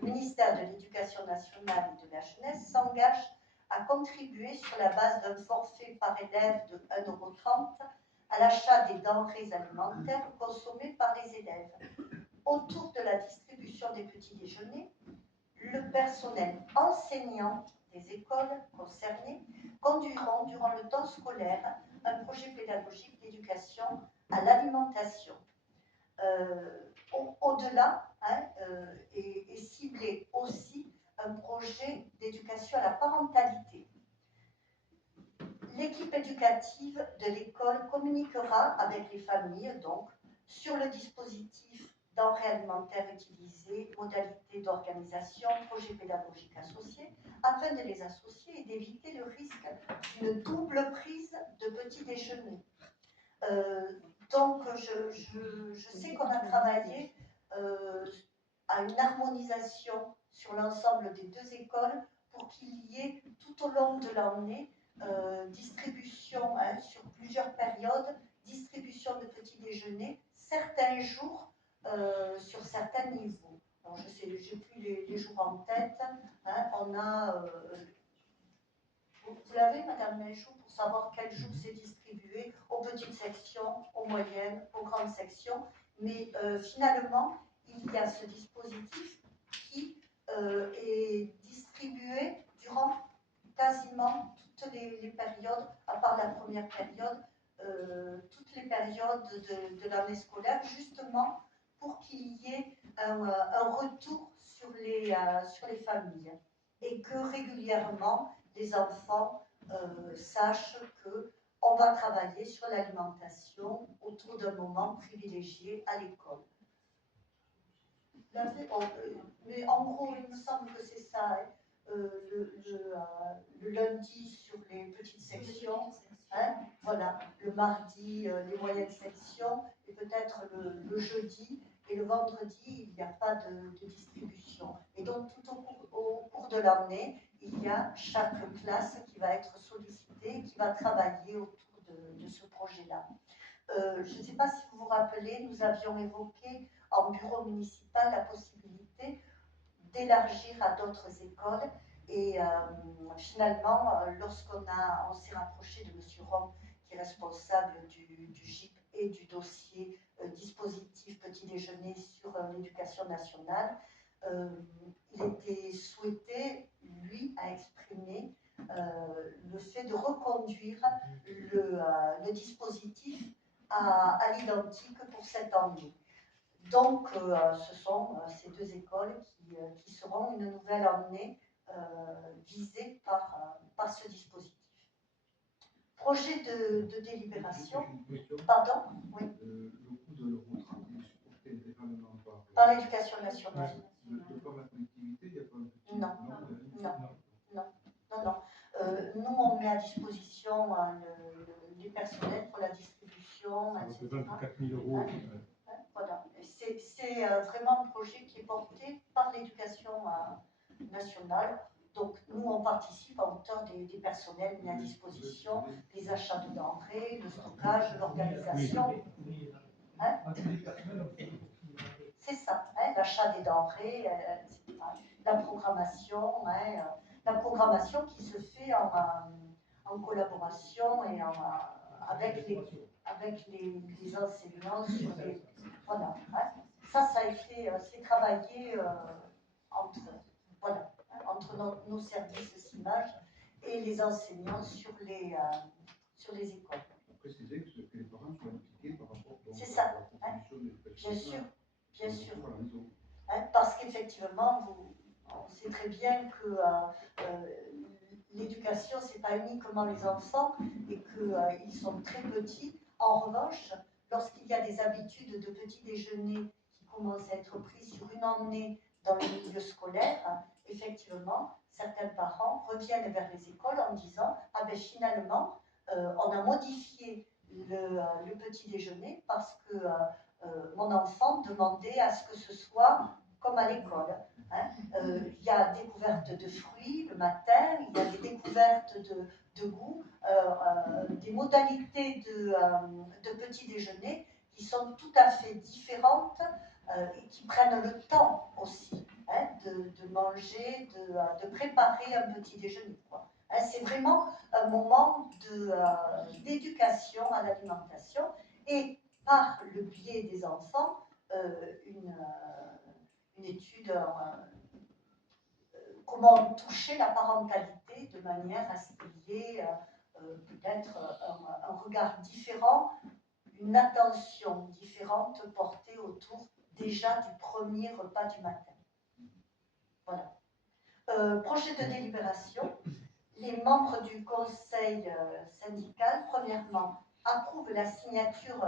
Le ministère de l'Éducation nationale et de la jeunesse s'engage à contribuer sur la base d'un forfait par élève de 1,30 € à l'achat des denrées alimentaires consommées par les élèves. Autour de la distribution des petits déjeuners, le personnel enseignant des écoles concernées conduiront durant le temps scolaire un projet pédagogique d'éducation à l'alimentation. Au-delà, est ciblé aussi un projet d'éducation à la parentalité. L'équipe éducative de l'école communiquera avec les familles donc sur le dispositif denrées alimentaires utilisées, modalités d'organisation, projets pédagogiques associés, afin de les associer et d'éviter le risque d'une double prise de petit déjeuner. Donc, je sais qu'on a travaillé à une harmonisation sur l'ensemble des 2 écoles pour qu'il y ait tout au long de l'année distribution sur plusieurs périodes, distribution de petits déjeuners, certains jours sur certains niveaux. Alors, je sais, j'ai plus les jours en tête. On a, vous l'avez, Madame Méchou, pour savoir quel jour c'est distribué aux petites sections, aux moyennes, aux grandes sections. Mais finalement, il y a ce dispositif qui est distribué durant quasiment toutes les périodes, à part la première période, toutes les périodes de l'année scolaire, justement pour qu'il y ait un retour sur les familles et que régulièrement les enfants sachent qu'on va travailler sur l'alimentation autour d'un moment privilégié à l'école. Mais en gros, il me semble que c'est ça. Le lundi sur les petites sections, voilà, le mardi les moyennes sections, et peut-être le jeudi et le vendredi, il n'y a pas de distribution. Et donc, tout au cours de l'année, il y a chaque classe qui va être sollicitée, qui va travailler autour de ce projet-là. Je ne sais pas si vous vous rappelez, nous avions évoqué en bureau municipal la possibilité d'élargir à d'autres écoles. Et finalement, lorsqu'on s'est rapproché de M. Rome, qui est responsable du GIP et du dossier dispositif petit déjeuner sur l'éducation nationale, il était souhaité, lui, à exprimer le fait de reconduire le dispositif à l'identique pour cette année. Donc, ce sont ces 2 écoles qui seront une nouvelle année visées par ce dispositif. Projet de délibération. Pardon? Oui. Le coût de l'euro est supporté intégralement par l'éducation nationale. De par la collectivité, il n'y a pas un petit... Non. Nous, on met à disposition les personnels pour la distribution, Ça etc. représente 4 000 €. Voilà. C'est vraiment un projet qui est porté par l'éducation nationale. Donc, nous, on participe à hauteur des personnels mis à disposition, les achats de denrées, le stockage, l'organisation. C'est ça, l'achat des denrées, etc. La programmation, la programmation qui se fait en collaboration et avec les enseignants sur les... Voilà. Hein. Ça a été, c'est travaillé entre nos services CIMAGE et les enseignants sur les écoles. Préciser que les parents sont impliqués par rapport C'est ça, à la contribution de l'éducation bien sûr. à la maison. Hein, parce qu'effectivement, on sait très bien que l'éducation, ce n'est pas uniquement les enfants et qu'ils sont très petits. En revanche, lorsqu'il y a des habitudes de petit déjeuner qui commencent à être prises sur une année dans le milieu scolaire, effectivement, certains parents reviennent vers les écoles en disant « Ah ben finalement, on a modifié le petit déjeuner parce que mon enfant demandait à ce que ce soit comme à l'école. Hein. Il y a découverte de fruits le matin, il y a des découvertes de goût, des modalités de petit déjeuner qui sont tout à fait différentes et qui prennent le temps aussi hein, de manger, de préparer un petit déjeuner. Hein, c'est vraiment un moment d'éducation à l'alimentation et par le biais des enfants, une étude comment toucher la parentalité de manière à ce qu'il y ait peut-être un regard différent, une attention différente portée autour déjà du premier repas du matin. Voilà. Projet de délibération. Les membres du conseil syndical, premièrement, approuvent la signature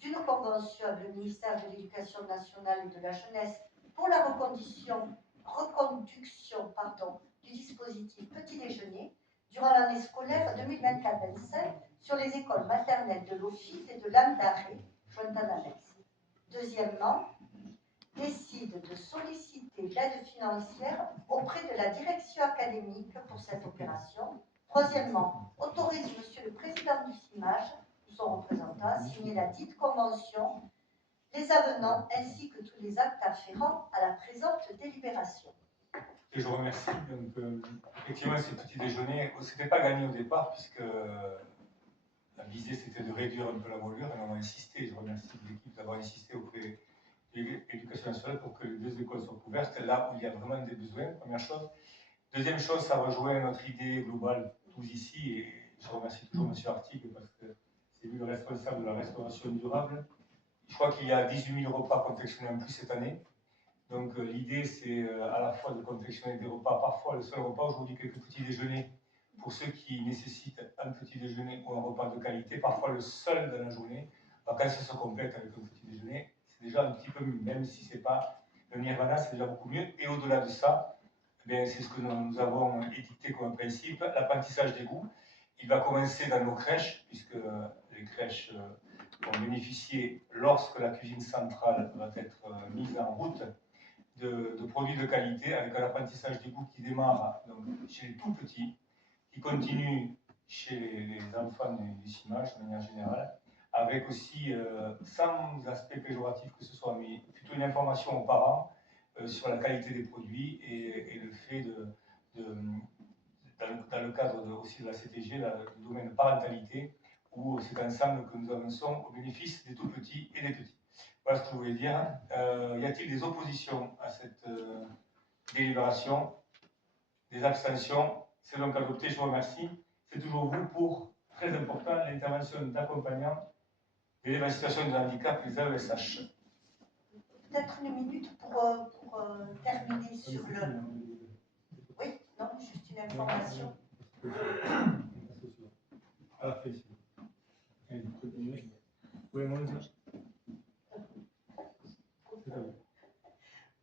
d'une convention avec le ministère de l'Éducation nationale et de la jeunesse pour la reconduction du dispositif petit déjeuner durant l'année scolaire 2024-25 sur les écoles maternelles de l'Office et de l'Andaré, jointes en annexe. Deuxièmement, décide de solliciter l'aide financière auprès de la direction académique pour cette opération. Troisièmement, autorise Monsieur le Président du CIMAGE ou son représentant à signer la dite convention, les avenants ainsi que tous les actes afférents à la présente délibération. Et je vous remercie. Donc, effectivement, ces petits déjeuners, ce n'était pas gagné au départ puisque la visée c'était de réduire un peu la voilure et on a insisté. Je remercie l'équipe d'avoir insisté auprès de l'Éducation nationale pour que les deux écoles soient couvertes là où il y a vraiment des besoins, première chose. Deuxième chose, ça rejoint notre idée globale, tous ici, et je remercie toujours M. Artigue parce que c'est lui le responsable de la restauration durable. Je crois qu'il y a 18 000 repas confectionnés en plus cette année. Donc l'idée, c'est à la fois de confectionner des repas, parfois le seul repas, aujourd'hui quelques petits déjeuners, pour ceux qui nécessitent un petit déjeuner ou un repas de qualité, parfois le seul dans la journée. Alors, quand ça se complète avec un petit déjeuner, c'est déjà un petit peu mieux, même si ce n'est pas le nirvana, c'est déjà beaucoup mieux. Et au-delà de ça, c'est ce que nous avons édicté comme principe, l'apprentissage des goûts. Il va commencer dans nos crèches, puisque les crèches vont bénéficier, lorsque la cuisine centrale va être mise en route, de produits de qualité, avec un apprentissage des goûts qui démarre donc, chez les tout petits, qui continue chez les enfants du CIMAGE de manière générale, avec aussi, sans aspect péjoratif que ce soit, mais plutôt une information aux parents sur la qualité des produits et le fait dans le cadre aussi de la CTG, le domaine de parentalité, où c'est ensemble que nous avançons au bénéfice des tout petits et des petits. Voilà ce que je voulais dire. Y a-t-il des oppositions à cette délibération? Des abstentions? C'est donc adopté, je vous remercie. C'est toujours vous pour, très important, l'intervention d'accompagnants d'élèves en situation de handicap, les AESH. Peut-être une minute pour terminer sur le... Oui, non, juste une information. À la fin,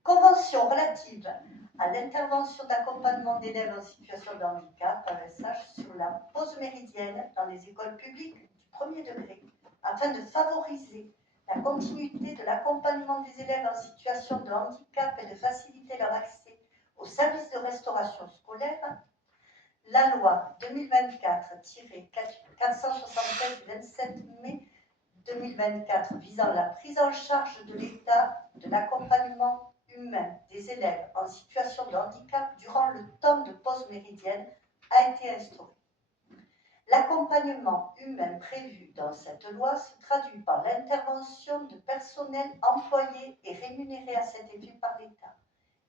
Convention relative à l'intervention d'accompagnement d'élèves en situation de handicap, AESH, sur la pause méridienne dans les écoles publiques du premier degré, afin de favoriser la continuité de l'accompagnement des élèves en situation de handicap et de faciliter leur accès aux services de restauration scolaire. La loi 2024-476 du 27 mai 2024 visant la prise en charge de l'État de l'accompagnement humain des élèves en situation de handicap durant le temps de pause méridienne a été instauré. L'accompagnement humain prévu dans cette loi se traduit par l'intervention de personnel employé et rémunéré à cet effet par l'État.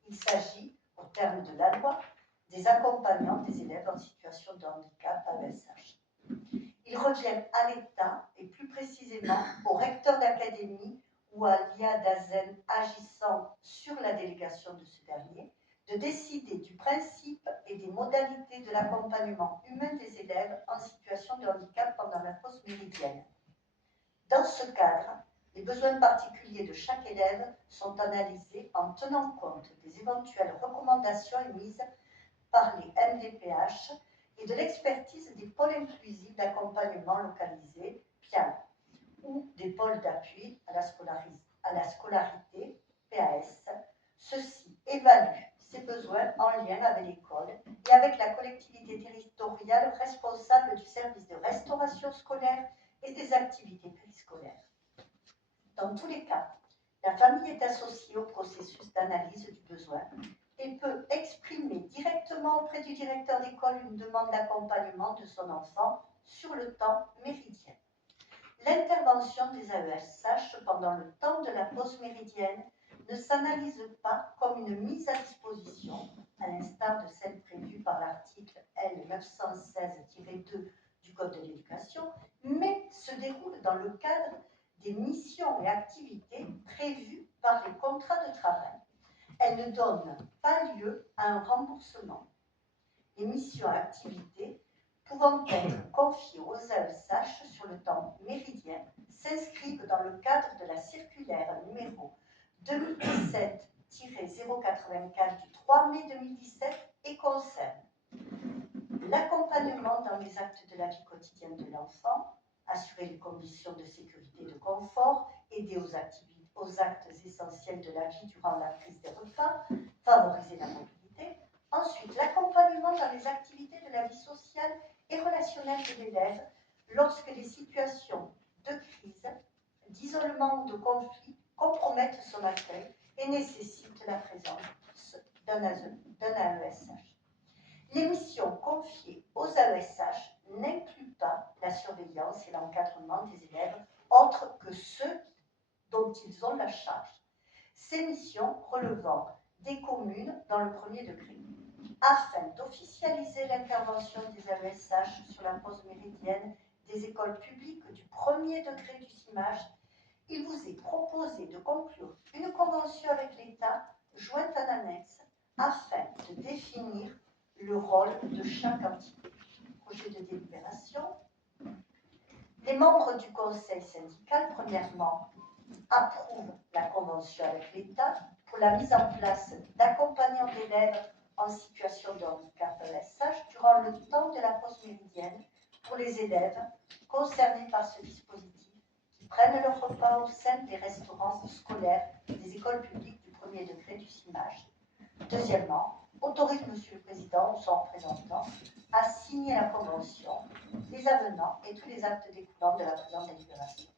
Il s'agit, au terme de la loi, des accompagnants des élèves en situation de handicap AESH. Il revient à l'État, et plus précisément au recteur d'académie ou à l'IA d'AZEN agissant sur la délégation de ce dernier, de décider du principe et des modalités de l'accompagnement humain des élèves en situation de handicap pendant la pause méridienne. Dans ce cadre, les besoins particuliers de chaque élève sont analysés en tenant compte des éventuelles recommandations émises par les MDPH et de l'expertise des pôles inclusifs d'accompagnement localisés, PIAL, ou des pôles d'appui à la scolarité, PAS. Ceux-ci évaluent ces besoins en lien avec l'école et avec la collectivité territoriale responsable du service de restauration scolaire et des activités périscolaires. Dans tous les cas, la famille est associée au processus d'analyse du besoin et peut exprimer directement auprès du directeur d'école une demande d'accompagnement de son enfant sur le temps méridien. L'intervention des AESH pendant le temps de la pause méridienne ne s'analyse pas comme une mise à disposition, à l'instar de celle prévue par l'article L 916-2 du Code de l'éducation, mais se déroule dans le cadre des missions et activités prévues par les contrats de travail. Elle ne donne pas lieu à un remboursement. Les missions et activités pouvant être confiées aux AESH sur le temps méridien s'inscrivent dans le cadre de la circulaire numéro 2017-084 du 3 mai 2017 et concernent l'accompagnement dans les actes de la vie quotidienne de l'enfant, assurer les conditions de sécurité et de confort, aider aux actes essentiels de la vie durant la prise des repas, favoriser la mobilité. Ensuite, l'accompagnement dans les activités de la vie sociale et relationnelle de l'élève lorsque les situations de crise, d'isolement ou de conflit compromettent son accueil et nécessitent la présence d'un AESH. Les missions confiées aux AESH n'incluent pas la surveillance et l'encadrement des élèves autres que ceux dont ils ont la charge. Ces missions relevant des communes dans le premier degré. Afin d'officialiser l'intervention des AESH sur la pause méridienne des écoles publiques du premier degré du CIMAGE, il vous est proposé de conclure une convention avec l'État jointe en annexe afin de définir le rôle de chaque entité. Projet de délibération. Les membres du conseil syndical, premièrement, approuvent la convention avec l'État pour la mise en place d'accompagnants d'élèves en situation de handicap AESH durant le temps de la pause méridienne pour les élèves concernés par ce dispositif qui prennent leur repas au sein des restaurants scolaires des écoles publiques du premier degré du CIMAGE. Deuxièmement, autorise M. le Président ou son représentant à signer la convention, les avenants et tous les actes découlant de la présente délibération.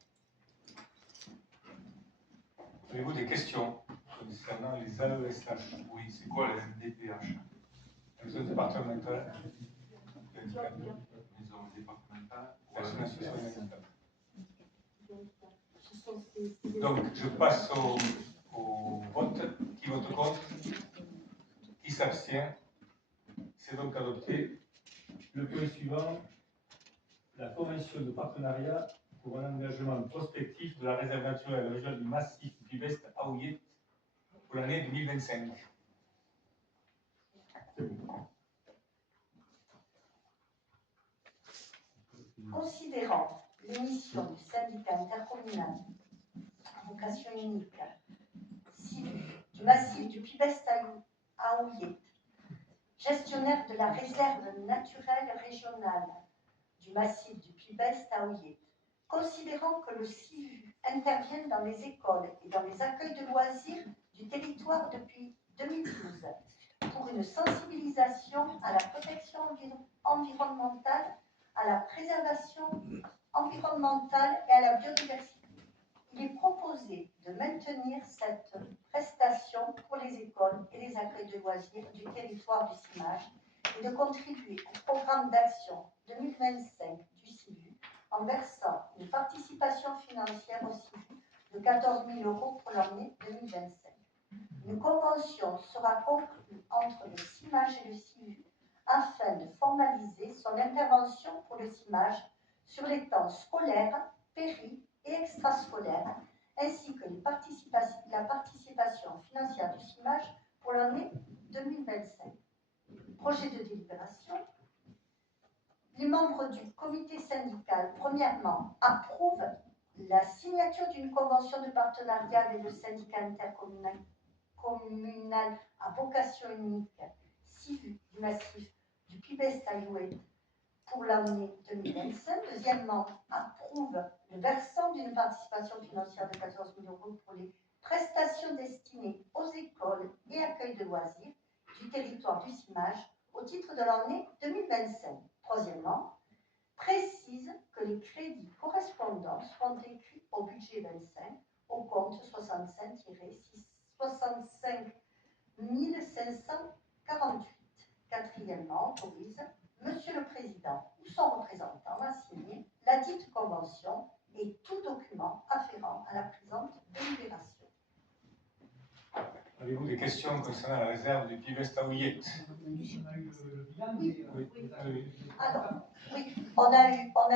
Avez-vous des questions concernant les AESH? Oui, c'est quoi les MDPH? Les autres départementales, Maison départementale. l'association handicap. Ce sont ces Donc, je passe au vote. Qui vote contre? Qui s'abstient? C'est donc adopté. Le point suivant, la convention de partenariat pour un engagement prospectif de la réserve naturelle régionale du massif du Puy-Vest à Ouillet pour l'année 2025. Considérant les missions du syndicat intercommunal à vocation unique, du massif du Puy-Vest à Ouillet, gestionnaire de la réserve naturelle régionale du massif du Puy-Vest à Ouillet, considérant que le CIVU intervient dans les écoles et dans les accueils de loisirs du territoire depuis 2012 pour une sensibilisation à la protection environnementale, à la préservation environnementale et à la biodiversité. Il est proposé de maintenir cette prestation pour les les écoles et les accueils de loisirs du territoire du CIMAGE et de contribuer au programme d'action 2025 du CIVU en versant une participation financière au CIVU de 14 000 € pour l'année 2025. Une convention sera conclue entre le CIMAGE et le CIVU afin de formaliser son intervention pour le CIMAGE sur les temps scolaires, péri et extrascolaires, ainsi que la participation financière du CIMAGE pour l'année 2025. Projet de délibération. Les membres du comité syndical, premièrement, approuvent la signature d'une convention de partenariat avec le syndicat intercommunal à vocation unique CIVU du massif du Pibès-Taïouet pour l'année 2025. Deuxièmement, approuve le versant d'une participation financière de 14 000 € pour les prestations destinées aux écoles et accueils de loisirs du territoire du CIMAGE au titre de l'année 2025. Troisièmement, précise que les crédits correspondants seront écrits au budget 25 au compte 65 548. Quatrièmement, autorise Monsieur le Président ou son représentant à signer la dite convention et tout document afférent à la présente délibération. Avez-vous des questions concernant la réserve du Pibès-Taïouet? Alors, oui, on a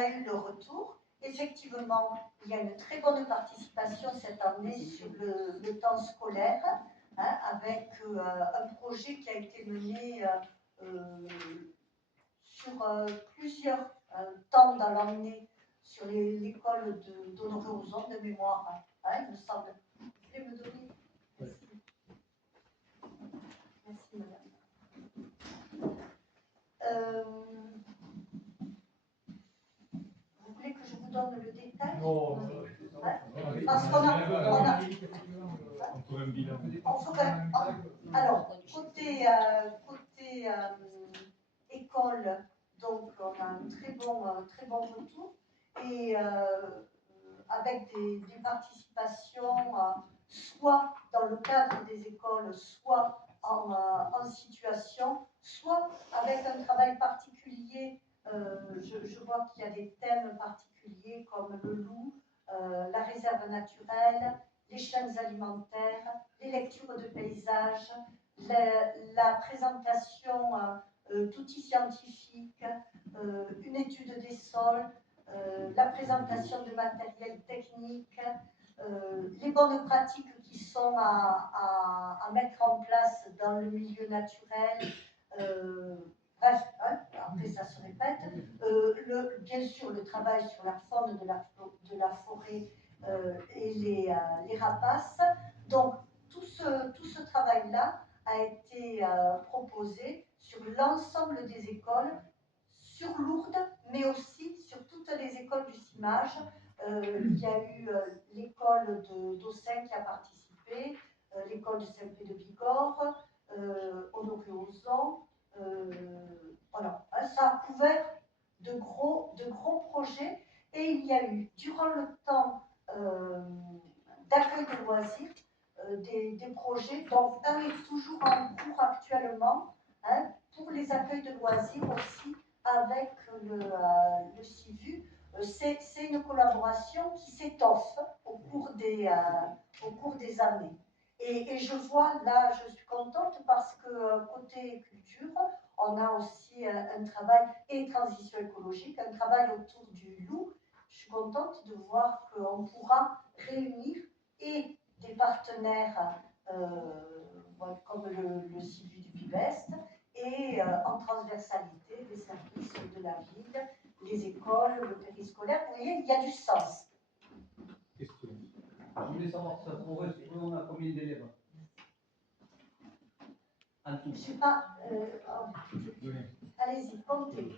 eu le retour. Effectivement, il y a une très bonne participation cette année sur le temps scolaire, hein, avec un projet qui a été mené sur plusieurs temps dans l'année sur l'école d'Honoré-Ozon de mémoire, hein, il me semble. Vous voulez me donner? Merci, madame. Vous voulez que je vous donne le détail? Non, parce qu'on a On pourrait un bilan. alors, côté école, donc on a un très bon retour et avec des participations soit dans le cadre des écoles, soit en situation, soit avec un travail particulier. Je vois qu'il y a des thèmes particuliers comme le loup, la réserve naturelle, les chaînes alimentaires, les lectures de paysages, la présentation d'outils scientifiques, une étude des sols, la présentation de matériel technique, les bonnes pratiques qui sont à mettre en place dans le milieu naturel. Bref, hein, après ça se répète. Bien sûr, le travail sur la faune de la forêt et les rapaces. Donc, tout ce travail-là a été proposé sur l'ensemble des écoles, sur Lourdes, mais aussi sur toutes les écoles du CIMAGE. Il y a eu l'école d'Aussin qui a participé, l'école de Saint-Pé de Bigorre, Honoré-Ozon. Voilà, ça a couvert de gros projets et il y a eu, durant le temps d'accueil de loisirs, des projets dont un est toujours en cours actuellement, hein, pour les accueils de loisirs aussi avec le CIVU. C'est une collaboration qui s'étoffe au cours des années. Et je vois, là, je suis contente parce que côté culture, on a aussi un travail et transition écologique, un travail autour du loup. Je suis contente de voir qu'on pourra réunir et des partenaires comme le CIVU du Pibès et en transversalité les services de la ville, les écoles, le périscolaire. Vous voyez, il y a du sens. Question. Je voulais savoir, ça correspond à combien d'élèves? Je ne sais pas. Allez-y, comptez.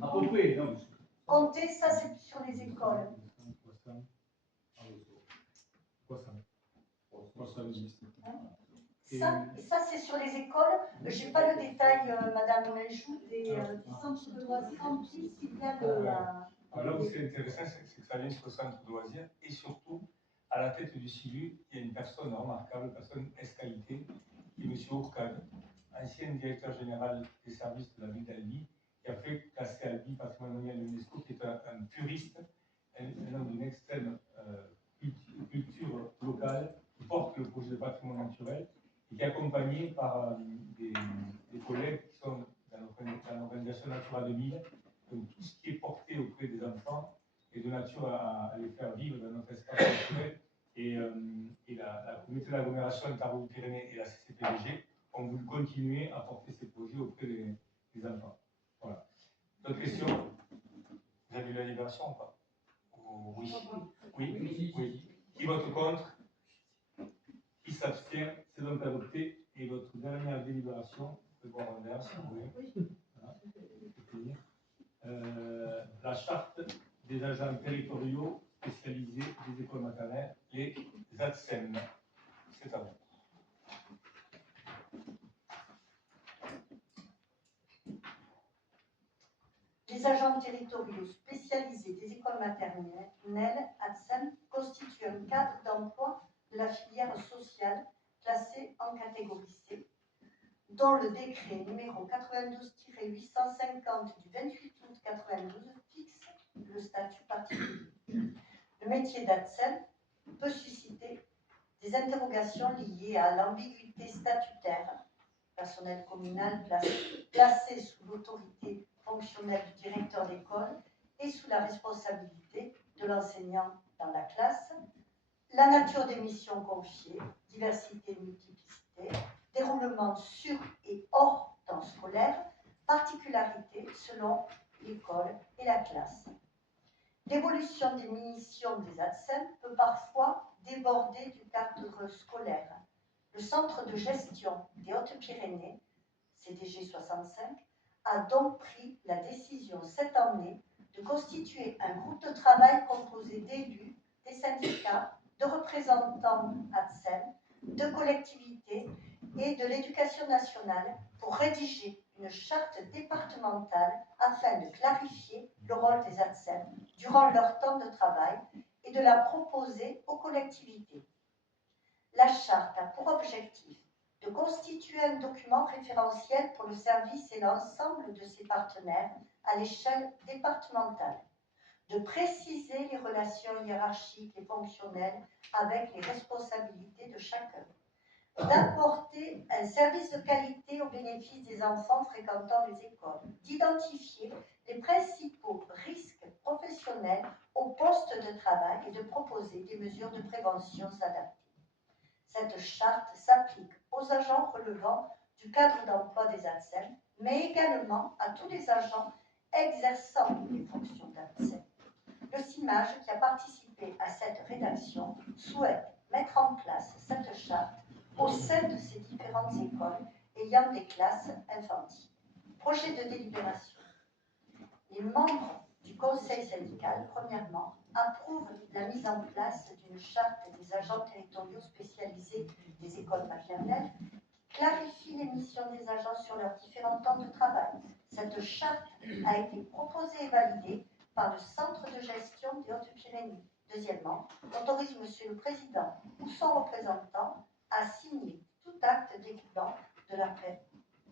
À peu près, non. Comptez, ça c'est sur les écoles. 310. Ça c'est sur les écoles. Je n'ai pas le détail, Madame Menchou, des centres de loisirs. En plus, il y a de la. Là où c'est intéressant, c'est que ça vient sur le centre de loisirs et surtout à la tête du SILU, il y a une personne remarquable, personne S-qualité, qui est M. Ourcade, ancien directeur général des services de la ville d'Albi, qui a fait classer Albi patrimoine mondial de l'UNESCO, qui est un puriste, un homme d'une extrême culture locale, qui porte le projet de patrimoine naturel et qui est accompagné par des collègues qui sont dans l'organisation Natura 2000. Donc tout ce qui est porté auprès des enfants est de nature à les faire vivre dans notre espace naturel. Et la communauté d'agglomération Tarn-Pyrénées et la CCPVG ont voulu continuer à porter ces projets auprès des enfants. Voilà. D'autres questions? Vous avez eu la libération ou pas? Oui. Oui. Oui. Qui vote contre? Qui s'abstient? C'est donc adopté. Et votre dernière délibération, vous pouvez boire un verre si vous voulez. Voilà. La charte des agents territoriaux spécialisés des écoles maternelles, les ATSEM. C'est à vous. Les agents territoriaux spécialisés des écoles maternelles, ATSEM, constituent un cadre d'emploi de la filière sociale classée en catégorie C, dont le décret numéro 92-850 du 28 août 92 fixe le statut particulier. Le métier d'ATSEM peut susciter des interrogations liées à l'ambiguïté statutaire, personnel communal placé sous l'autorité fonctionnelle du directeur d'école et sous la responsabilité de l'enseignant dans la classe, la nature des missions confiées, diversité et multiplicité, déroulement sur et hors temps scolaire, particularités selon l'école et la classe. L'évolution des missions des ATSEM peut parfois déborder du cadre scolaire. Le Centre de gestion des Hautes-Pyrénées, CDG 65, a donc pris la décision cette année de constituer un groupe de travail composé d'élus, des syndicats, de représentants ATSEM, de collectivités et de l'éducation nationale pour rédiger une charte départementale afin de clarifier le rôle des ATSEM durant leur temps de travail et de la proposer aux collectivités. La charte a pour objectif de constituer un document référentiel pour le service et l'ensemble de ses partenaires à l'échelle départementale, de préciser les relations hiérarchiques et fonctionnelles avec les responsabilités de chacun, d'apporter un service de qualité au bénéfice des enfants fréquentant les écoles, d'identifier les principaux risques professionnels au poste de travail et de proposer des mesures de prévention adaptées. Cette charte s'applique aux agents relevant du cadre d'emploi des ATSEM, mais également à tous les agents exerçant les fonctions d'ATSEM. Le CIMAGE, qui a participé à cette rédaction, souhaite mettre en place cette charte au sein de ces différentes écoles ayant des classes infantiles. Projet de délibération. Les membres du conseil syndical, premièrement, approuvent la mise en place d'une charte des agents territoriaux spécialisés des écoles maternelles qui clarifie les missions des agents sur leurs différents temps de travail. Cette charte a été proposée et validée par le Centre de gestion des Hautes-Pyrénées. Deuxièmement, autorise Monsieur le Président ou son représentant à signer tout acte découlant de la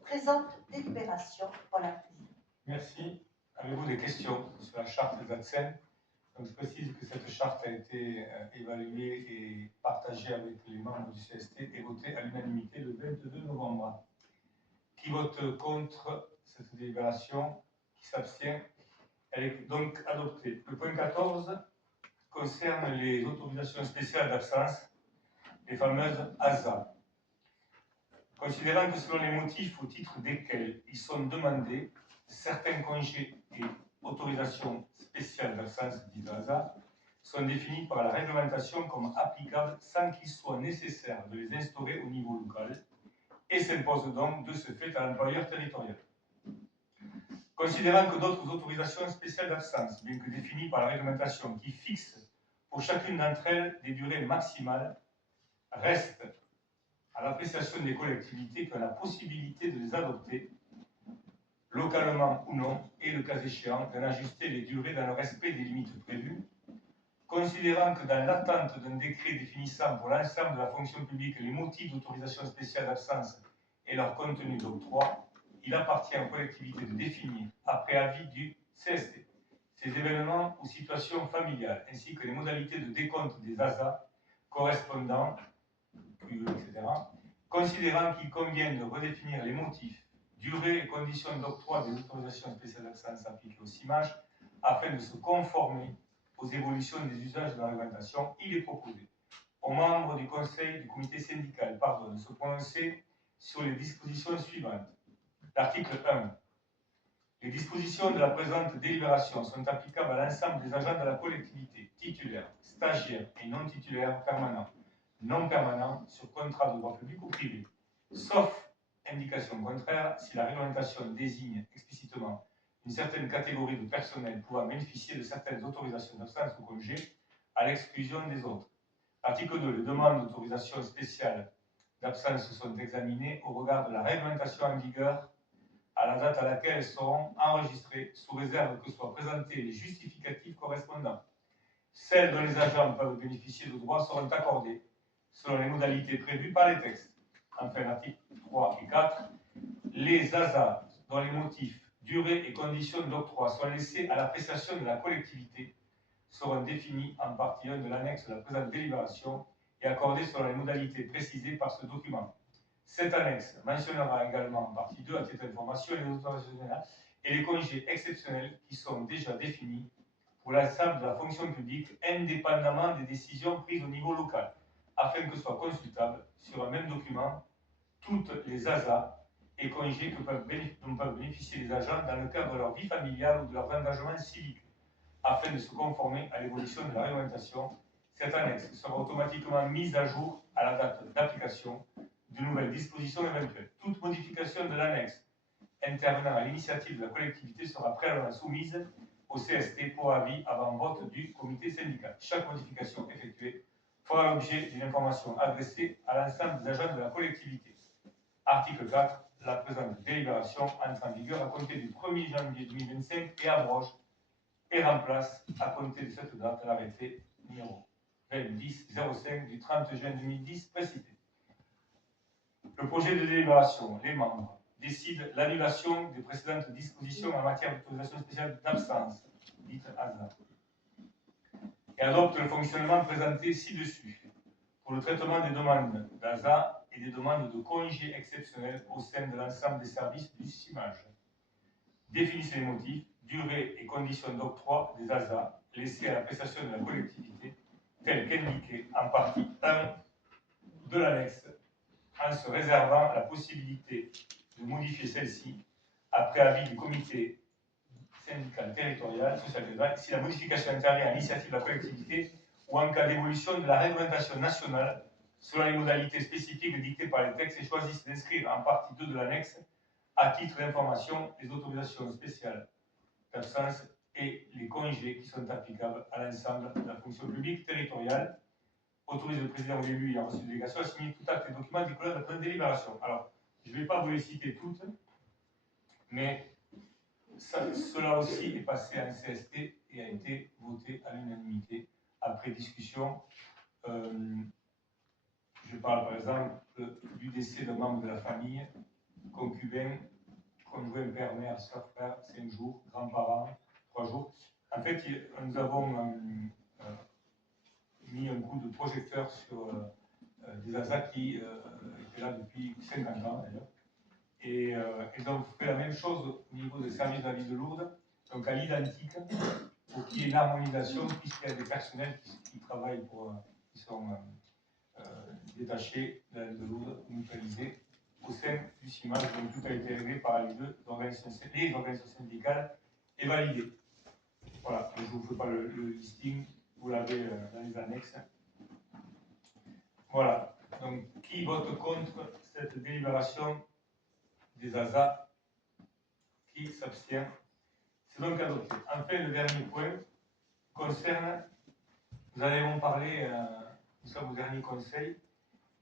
présente délibération pour la présidente. Merci. Avez-vous des questions sur la charte des ATSEM? Donc, je précise que cette charte a été évaluée et partagée avec les membres du CST et votée à l'unanimité le 22 novembre. Qui vote contre cette délibération? Qui s'abstient? Elle est donc adoptée. Le point 14 concerne les autorisations spéciales d'absence, les fameuses ASA. Considérant que selon les motifs au titre desquels ils sont demandés, certains congés et autorisations spéciales d'absence, dites ASA, sont définis par la réglementation comme applicables sans qu'il soit nécessaire de les instaurer au niveau local et s'imposent donc de ce fait à l'employeur territorial. Considérant que d'autres autorisations spéciales d'absence, bien que définies par la réglementation qui fixe pour chacune d'entre elles des durées maximales, restent à l'appréciation des collectivités qui ont la possibilité de les adopter, localement ou non, et le cas échéant, d'en ajuster les durées dans le respect des limites prévues, considérant que dans l'attente d'un décret définissant pour l'ensemble de la fonction publique les motifs d'autorisation spéciale d'absence et leur contenu d'octroi, il appartient aux collectivités de définir, après avis du CST, ces événements ou situations familiales, ainsi que les modalités de décompte des ASA correspondants, QE, etc., considérant qu'il convient de redéfinir les motifs, durée et conditions d'octroi des autorisations spéciales d'absence appliquées au CIMAGE afin de se conformer aux évolutions des usages de la réglementation, il est proposé aux membres du conseil du comité syndical de se prononcer sur les dispositions suivantes. L'article 1. Les dispositions de la présente délibération sont applicables à l'ensemble des agents de la collectivité, titulaires, stagiaires et non titulaires permanents, non permanents sur contrat de droit public ou privé, sauf indication contraire si la réglementation désigne explicitement une certaine catégorie de personnel pouvant bénéficier de certaines autorisations d'absence ou congé à l'exclusion des autres. Article 2. Les demandes d'autorisation spéciale d'absence sont examinées au regard de la réglementation en vigueur à la date à laquelle elles seront enregistrées, sous réserve que soient présentés les justificatifs correspondants. Celles dont les agents peuvent bénéficier de droits seront accordées selon les modalités prévues par les textes. Enfin, articles 3 et 4. Les ASA dont les motifs, durée et conditions d'octroi sont laissés à l'appréciation de la collectivité seront définis en partie 1 de l'annexe de la présente délibération et accordés selon les modalités précisées par ce document. Cette annexe mentionnera également en partie 2, à titre d'information, les autorisations générales et les congés exceptionnels qui sont déjà définis pour l'ensemble de la fonction publique, indépendamment des décisions prises au niveau local, afin que soient consultables sur un même document toutes les ASA et congés dont peuvent bénéficier les agents dans le cadre de leur vie familiale ou de leurs engagements civiques, afin de se conformer à l'évolution de la réglementation. Cette annexe sera automatiquement mise à jour à la date d'application de nouvelles dispositions éventuelles. Toute modification de l'annexe intervenant à l'initiative de la collectivité sera préalablement soumise au CST pour avis avant vote du comité syndical. Chaque modification effectuée fera l'objet d'une information adressée à l'ensemble des agents de la collectivité. Article 4. La présente délibération entre en vigueur à compter du 1er janvier 2025 et abroge et remplace à compter de cette date l'arrêté numéro 2010-05 du 30 juin 2010 précité. Le projet de délibération, les membres décident l'annulation des précédentes dispositions en matière d'autorisation spéciale d'absence, dite ASA, et adoptent le fonctionnement présenté ci-dessus pour le traitement des demandes d'ASA et des demandes de congés exceptionnels au sein de l'ensemble des services du CIMAGE. Définissez les motifs, durée et conditions d'octroi des ASA laissés à l'appréciation de la collectivité, tels qu'indiqués en partie 1 de l'annexe, en se réservant la possibilité de modifier celle-ci après avis du comité syndical territorial social si la modification intervient à l'initiative de la collectivité ou en cas d'évolution de la réglementation nationale selon les modalités spécifiques dictées par les textes et choisissent d'inscrire en partie 2 de l'annexe à titre d'information les autorisations spéciales d'absence et les congés qui sont applicables à l'ensemble de la fonction publique territoriale. Autorise le président ou l'élu ayant reçu une délégation à signer tout acte et document découlant de la présente délibération. Alors, je ne vais pas vous les citer toutes, mais cela aussi est passé en CST et a été voté à l'unanimité après discussion. Je parle par exemple du décès d'un membre de la famille, concubin, conjoint, père, mère, soeur, frère, 5 jours, grands-parents, 3 jours. En fait, nous avons mis un coup de projecteur sur des ASA qui étaient là depuis 50 ans d'ailleurs. Et ils ont fait la même chose au niveau des services de la ville de Lourdes, donc à l'identique, pour qu'il y ait une harmonisation, puisqu'il y a des personnels qui travaillent qui sont détachés de la ville de Lourdes, mutualisés au sein du CIMAGE, donc tout a été réglé par les organisations syndicales et validé. Voilà, je ne vous fais pas le listing, vous l'avez dans les annexes. Voilà, donc qui vote contre cette délibération des ASA? Qui s'abstient? C'est donc adopté. Enfin, le dernier point concerne, nous allons parler, nous sommes au dernier conseil,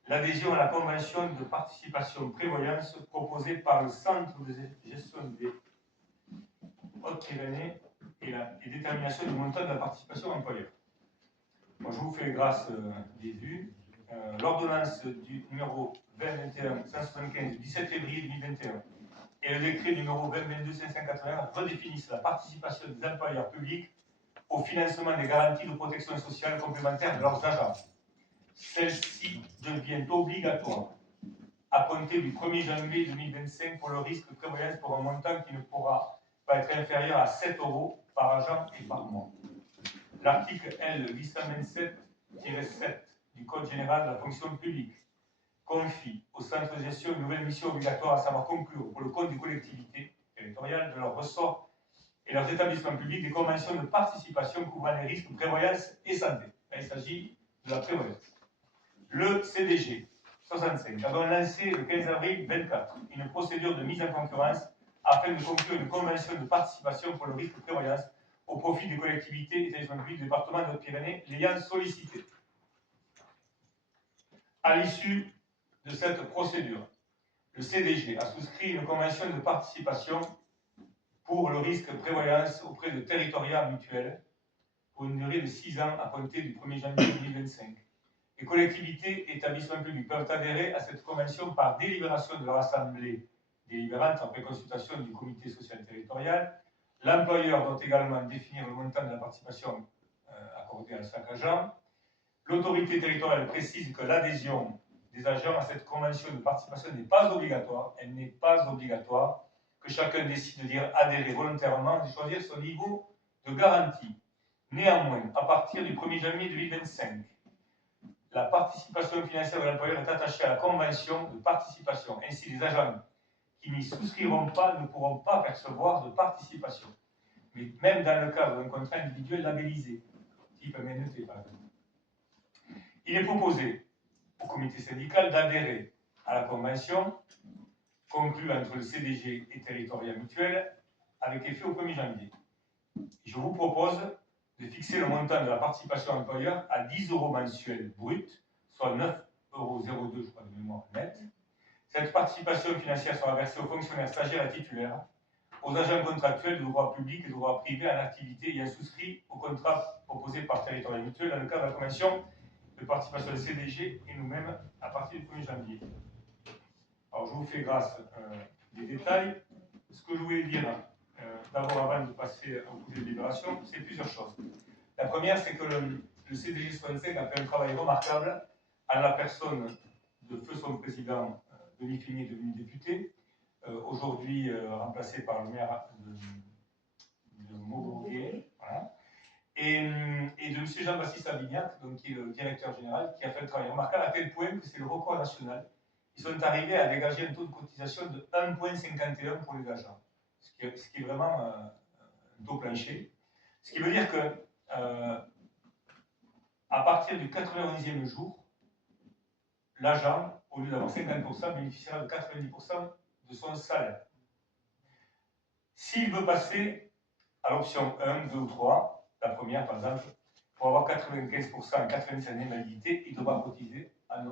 l'adhésion à la convention de participation prévoyance proposée par le Centre de gestion des Hautes-Pyrénées et détermination du montant de la participation employeur. Moi, je vous fais grâce des vues. L'ordonnance du numéro 2021-175 du 17 février 2021 et le décret numéro 2022-580 redéfinissent la participation des employeurs publics au financement des garanties de protection sociale complémentaires de leurs agents. Celle-ci devient obligatoire à compter du 1er janvier 2025 pour le risque de prévoyance pour un montant qui ne pourra pas être inférieur à 7 € par agent et par mois. L'article L. 827-7 du Code général de la fonction publique confie au centre de gestion une nouvelle mission obligatoire, à savoir conclure pour le compte des collectivités territoriales de leurs ressorts et leurs établissements publics des conventions de participation couvrant les risques prévoyance et santé. Là, il s'agit de la prévoyance. Le CDG 65 a donc lancé le 15 avril 2024 une procédure de mise en concurrence afin de conclure une convention de participation pour le risque prévoyance au profit des collectivités et établissements publics du département de Haute-Pyrénées l'ayant sollicité. À l'issue de cette procédure, le CDG a souscrit une convention de participation pour le risque prévoyance auprès de Territoria Mutuelle pour une durée de 6 ans à compter du 1er janvier 2025. Les collectivités et établissements publics peuvent adhérer à cette convention par délibération de leur assemblée délibérante après consultation du comité social territorial. L'employeur doit également définir le montant de la participation accordée à chaque agent. L'autorité territoriale précise que l'adhésion des agents à cette convention de participation n'est pas obligatoire. Elle n'est pas obligatoire, que chacun décide de dire adhérer volontairement et de choisir son niveau de garantie. Néanmoins, à partir du 1er janvier 2025, la participation financière de l'employeur est attachée à la convention de participation. Ainsi, les agents qui n'y souscriront pas ne pourront pas percevoir de participation. Mais même dans le cadre d'un contrat individuel labellisé, type MNET par exemple. Il est proposé au comité syndical d'adhérer à la convention conclue entre le CDG et Territoria Mutuelle avec effet au 1er janvier. Je vous propose de fixer le montant de la participation employeur à 10 € mensuels bruts, soit 9,02 €, je crois, de mémoire nette. Cette participation financière sera versée aux fonctionnaires stagiaires et titulaires, aux agents contractuels de droit public et de droit privé en activité ayant souscrit au contrat proposé par Territoria Mutuelle dans le cadre de la convention de participation du CDG et nous-mêmes à partir du 1er janvier. Alors, je vous fais grâce des détails. Ce que je voulais dire, d'abord avant de passer au coup de délibération, c'est plusieurs choses. La première, c'est que le CDG 65 a fait un travail remarquable à la personne de feu son président, Denis Figné, devenu député, aujourd'hui remplacé par le maire de Maubourguet, voilà. Et de M. Jean-Baptiste Avignac, donc, qui est le directeur général, qui a fait un travail remarquable à tel point que c'est le record national. Ils sont arrivés à dégager un taux de cotisation de 1,51 pour les agents, ce qui est vraiment un taux plancher. Ce qui veut dire que à partir du 91e jour, l'agent, au lieu d'avoir 50%, bénéficiera de 90% de son salaire. S'il veut passer à l'option 1, 2 ou 3, la première par exemple, pour avoir 95% à 85 invalidité, il devra cotiser à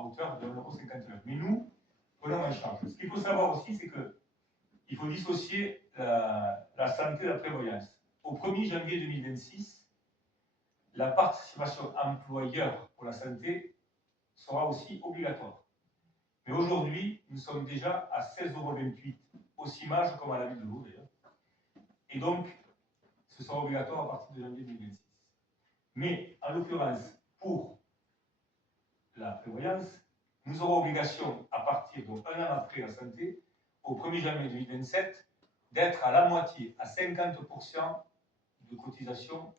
hauteur de 1,59 €. Mais nous, prenons un charge. Ce qu'il faut savoir aussi, c'est qu'il faut dissocier la santé de la prévoyance. Au 1er janvier 2026, la participation employeur pour la santé sera aussi obligatoire. Mais aujourd'hui, nous sommes déjà à 16,28 € au CIMAGE comme à la ville de l'eau d'ailleurs. Et donc, ce sera obligatoire à partir de janvier 2026. Mais, en l'occurrence, pour la prévoyance, nous aurons obligation, à partir d'un an après la santé, au 1er janvier 2027, d'être à la moitié, à 50% de cotisation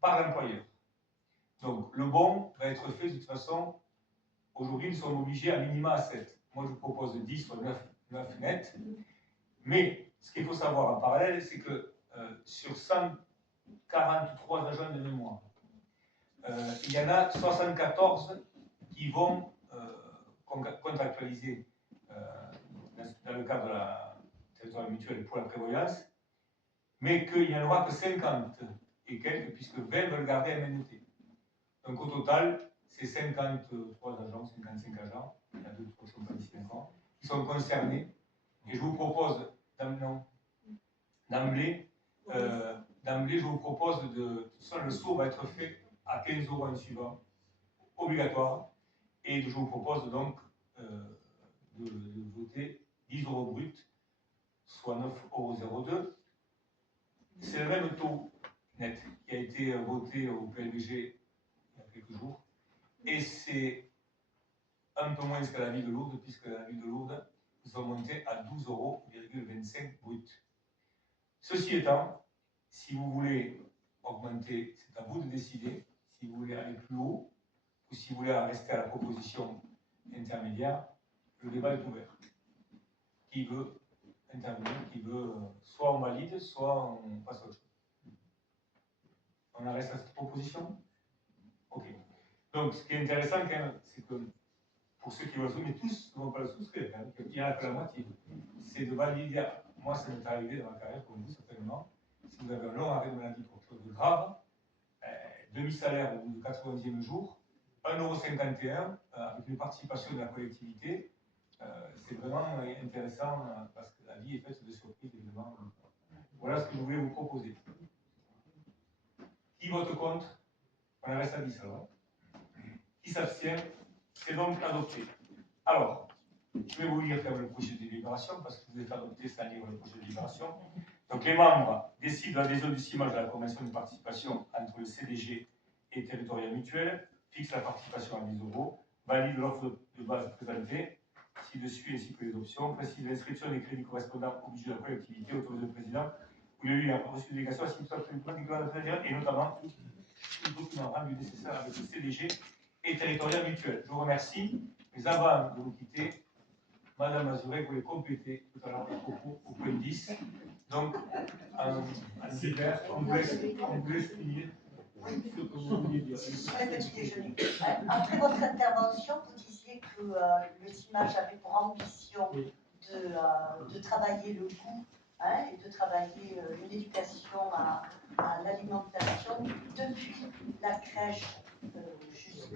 par employeur. Donc, le bon va être fait de toute façon. Aujourd'hui, nous sommes obligés à minima à 7. Moi, je vous propose 10 soit 9 net. Mais, ce qu'il faut savoir en parallèle, c'est que sur 143 agents de mémoire, il y en a 74 qui vont contractualiser dans le cadre de la territoire mutuelle pour la prévoyance, mais qu'il n'y en aura que 50 et quelques, puisque 20 veulent garder MNET. Donc au total, c'est 53 agents, 55 agents, il y a 2 qui sont pas ici encore, qui sont concernés. Et je vous propose d'emblée, je vous propose le saut va être fait à 15 € en suivant, obligatoire. Et je vous propose donc de voter 10 € brut, soit 9,02 €. C'est le même taux net qui a été voté au PLBG il y a quelques jours. Et c'est un peu moins qu'à la ville de Lourdes, puisque la ville de Lourdes, nous sommes montés à 12,25 € brut. Ceci étant, si vous voulez augmenter, c'est à vous de décider. Si vous voulez aller plus haut, ou si vous voulez rester à la proposition intermédiaire, le débat est ouvert. Qui veut intervenir, qui veut, soit on valide, soit on passe à autre chose. On en reste à cette proposition? Ok. Donc, ce qui est intéressant, quand même, c'est que pour ceux qui veulent le mais tous ne vont pas le souscrire, quand même, il n'y en a que la moitié. C'est de valider. Moi, ça m'est arrivé dans ma carrière, comme vous, certainement. Si vous avez un long arrêt de maladie pour quelque chose de grave, demi-salaire au bout du 80e jour, 1,51 € avec une participation de la collectivité, c'est vraiment intéressant parce que la vie est faite de surprises, évidemment. Voilà ce que je voulais vous proposer. Qui vote contre? On en reste à 10 alors. Qui s'abstient? C'est donc adopté. Alors, je vais vous lire quand même le projet de délibération parce que vous êtes adopté sans lire le projet de délibération. Donc, les membres décident l'adhésion du CIMAGE à la convention de participation entre le CDG et Territorial Mutuel, fixe la participation à 10 €, valide l'offre de base présentée, ci-dessus ainsi que les options, précise l'inscription des crédits correspondant au budget de la collectivité, autorise le président, où il y a eu un reçu de délégation à et notamment le document rendu nécessaire avec le CDG et Territorial Mutuel. Je vous remercie. Mais avant de vous quitter, Madame Mazurek voulait compléter tout à l'heure le propos au point 10. Donc, en divers, on vous laisse finir ce que vous vouliez dire. Sur les petits déjeuners. Après votre intervention, vous disiez que le CIMAGE avait pour ambition de travailler le goût et de travailler une éducation à l'alimentation depuis la crèche jusqu'aux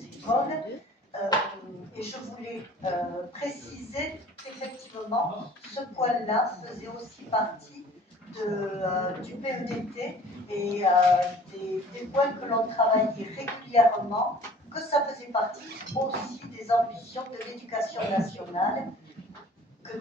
écoles. Et je voulais préciser qu'effectivement, ce point-là faisait aussi partie du PEDT et des points que l'on travaillait régulièrement, que ça faisait partie aussi des ambitions de l'éducation nationale,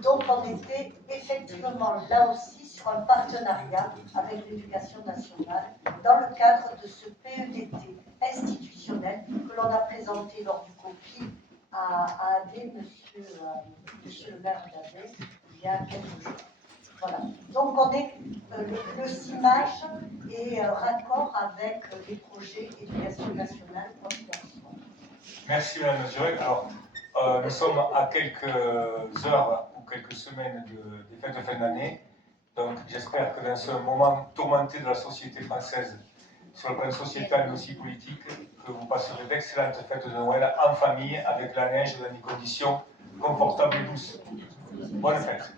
dont on était effectivement là aussi sur un partenariat avec l'éducation nationale dans le cadre de ce PEDT institutionnel que l'on a présenté lors du COPI à Adé, monsieur le maire d'Adé, il y a quelques jours. Voilà. Donc on est, le CIMAGE est raccord avec les projets éducation nationale. Merci Madame Mazurek. Alors, nous sommes à quelques heures ou quelques semaines des fêtes de fin d'année. Donc j'espère que dans ce moment tourmenté de la société française, sur le plan sociétal mais aussi politique, que vous passerez d'excellentes fêtes de Noël en famille, avec la neige, dans des conditions confortables et douces. Bonne fête.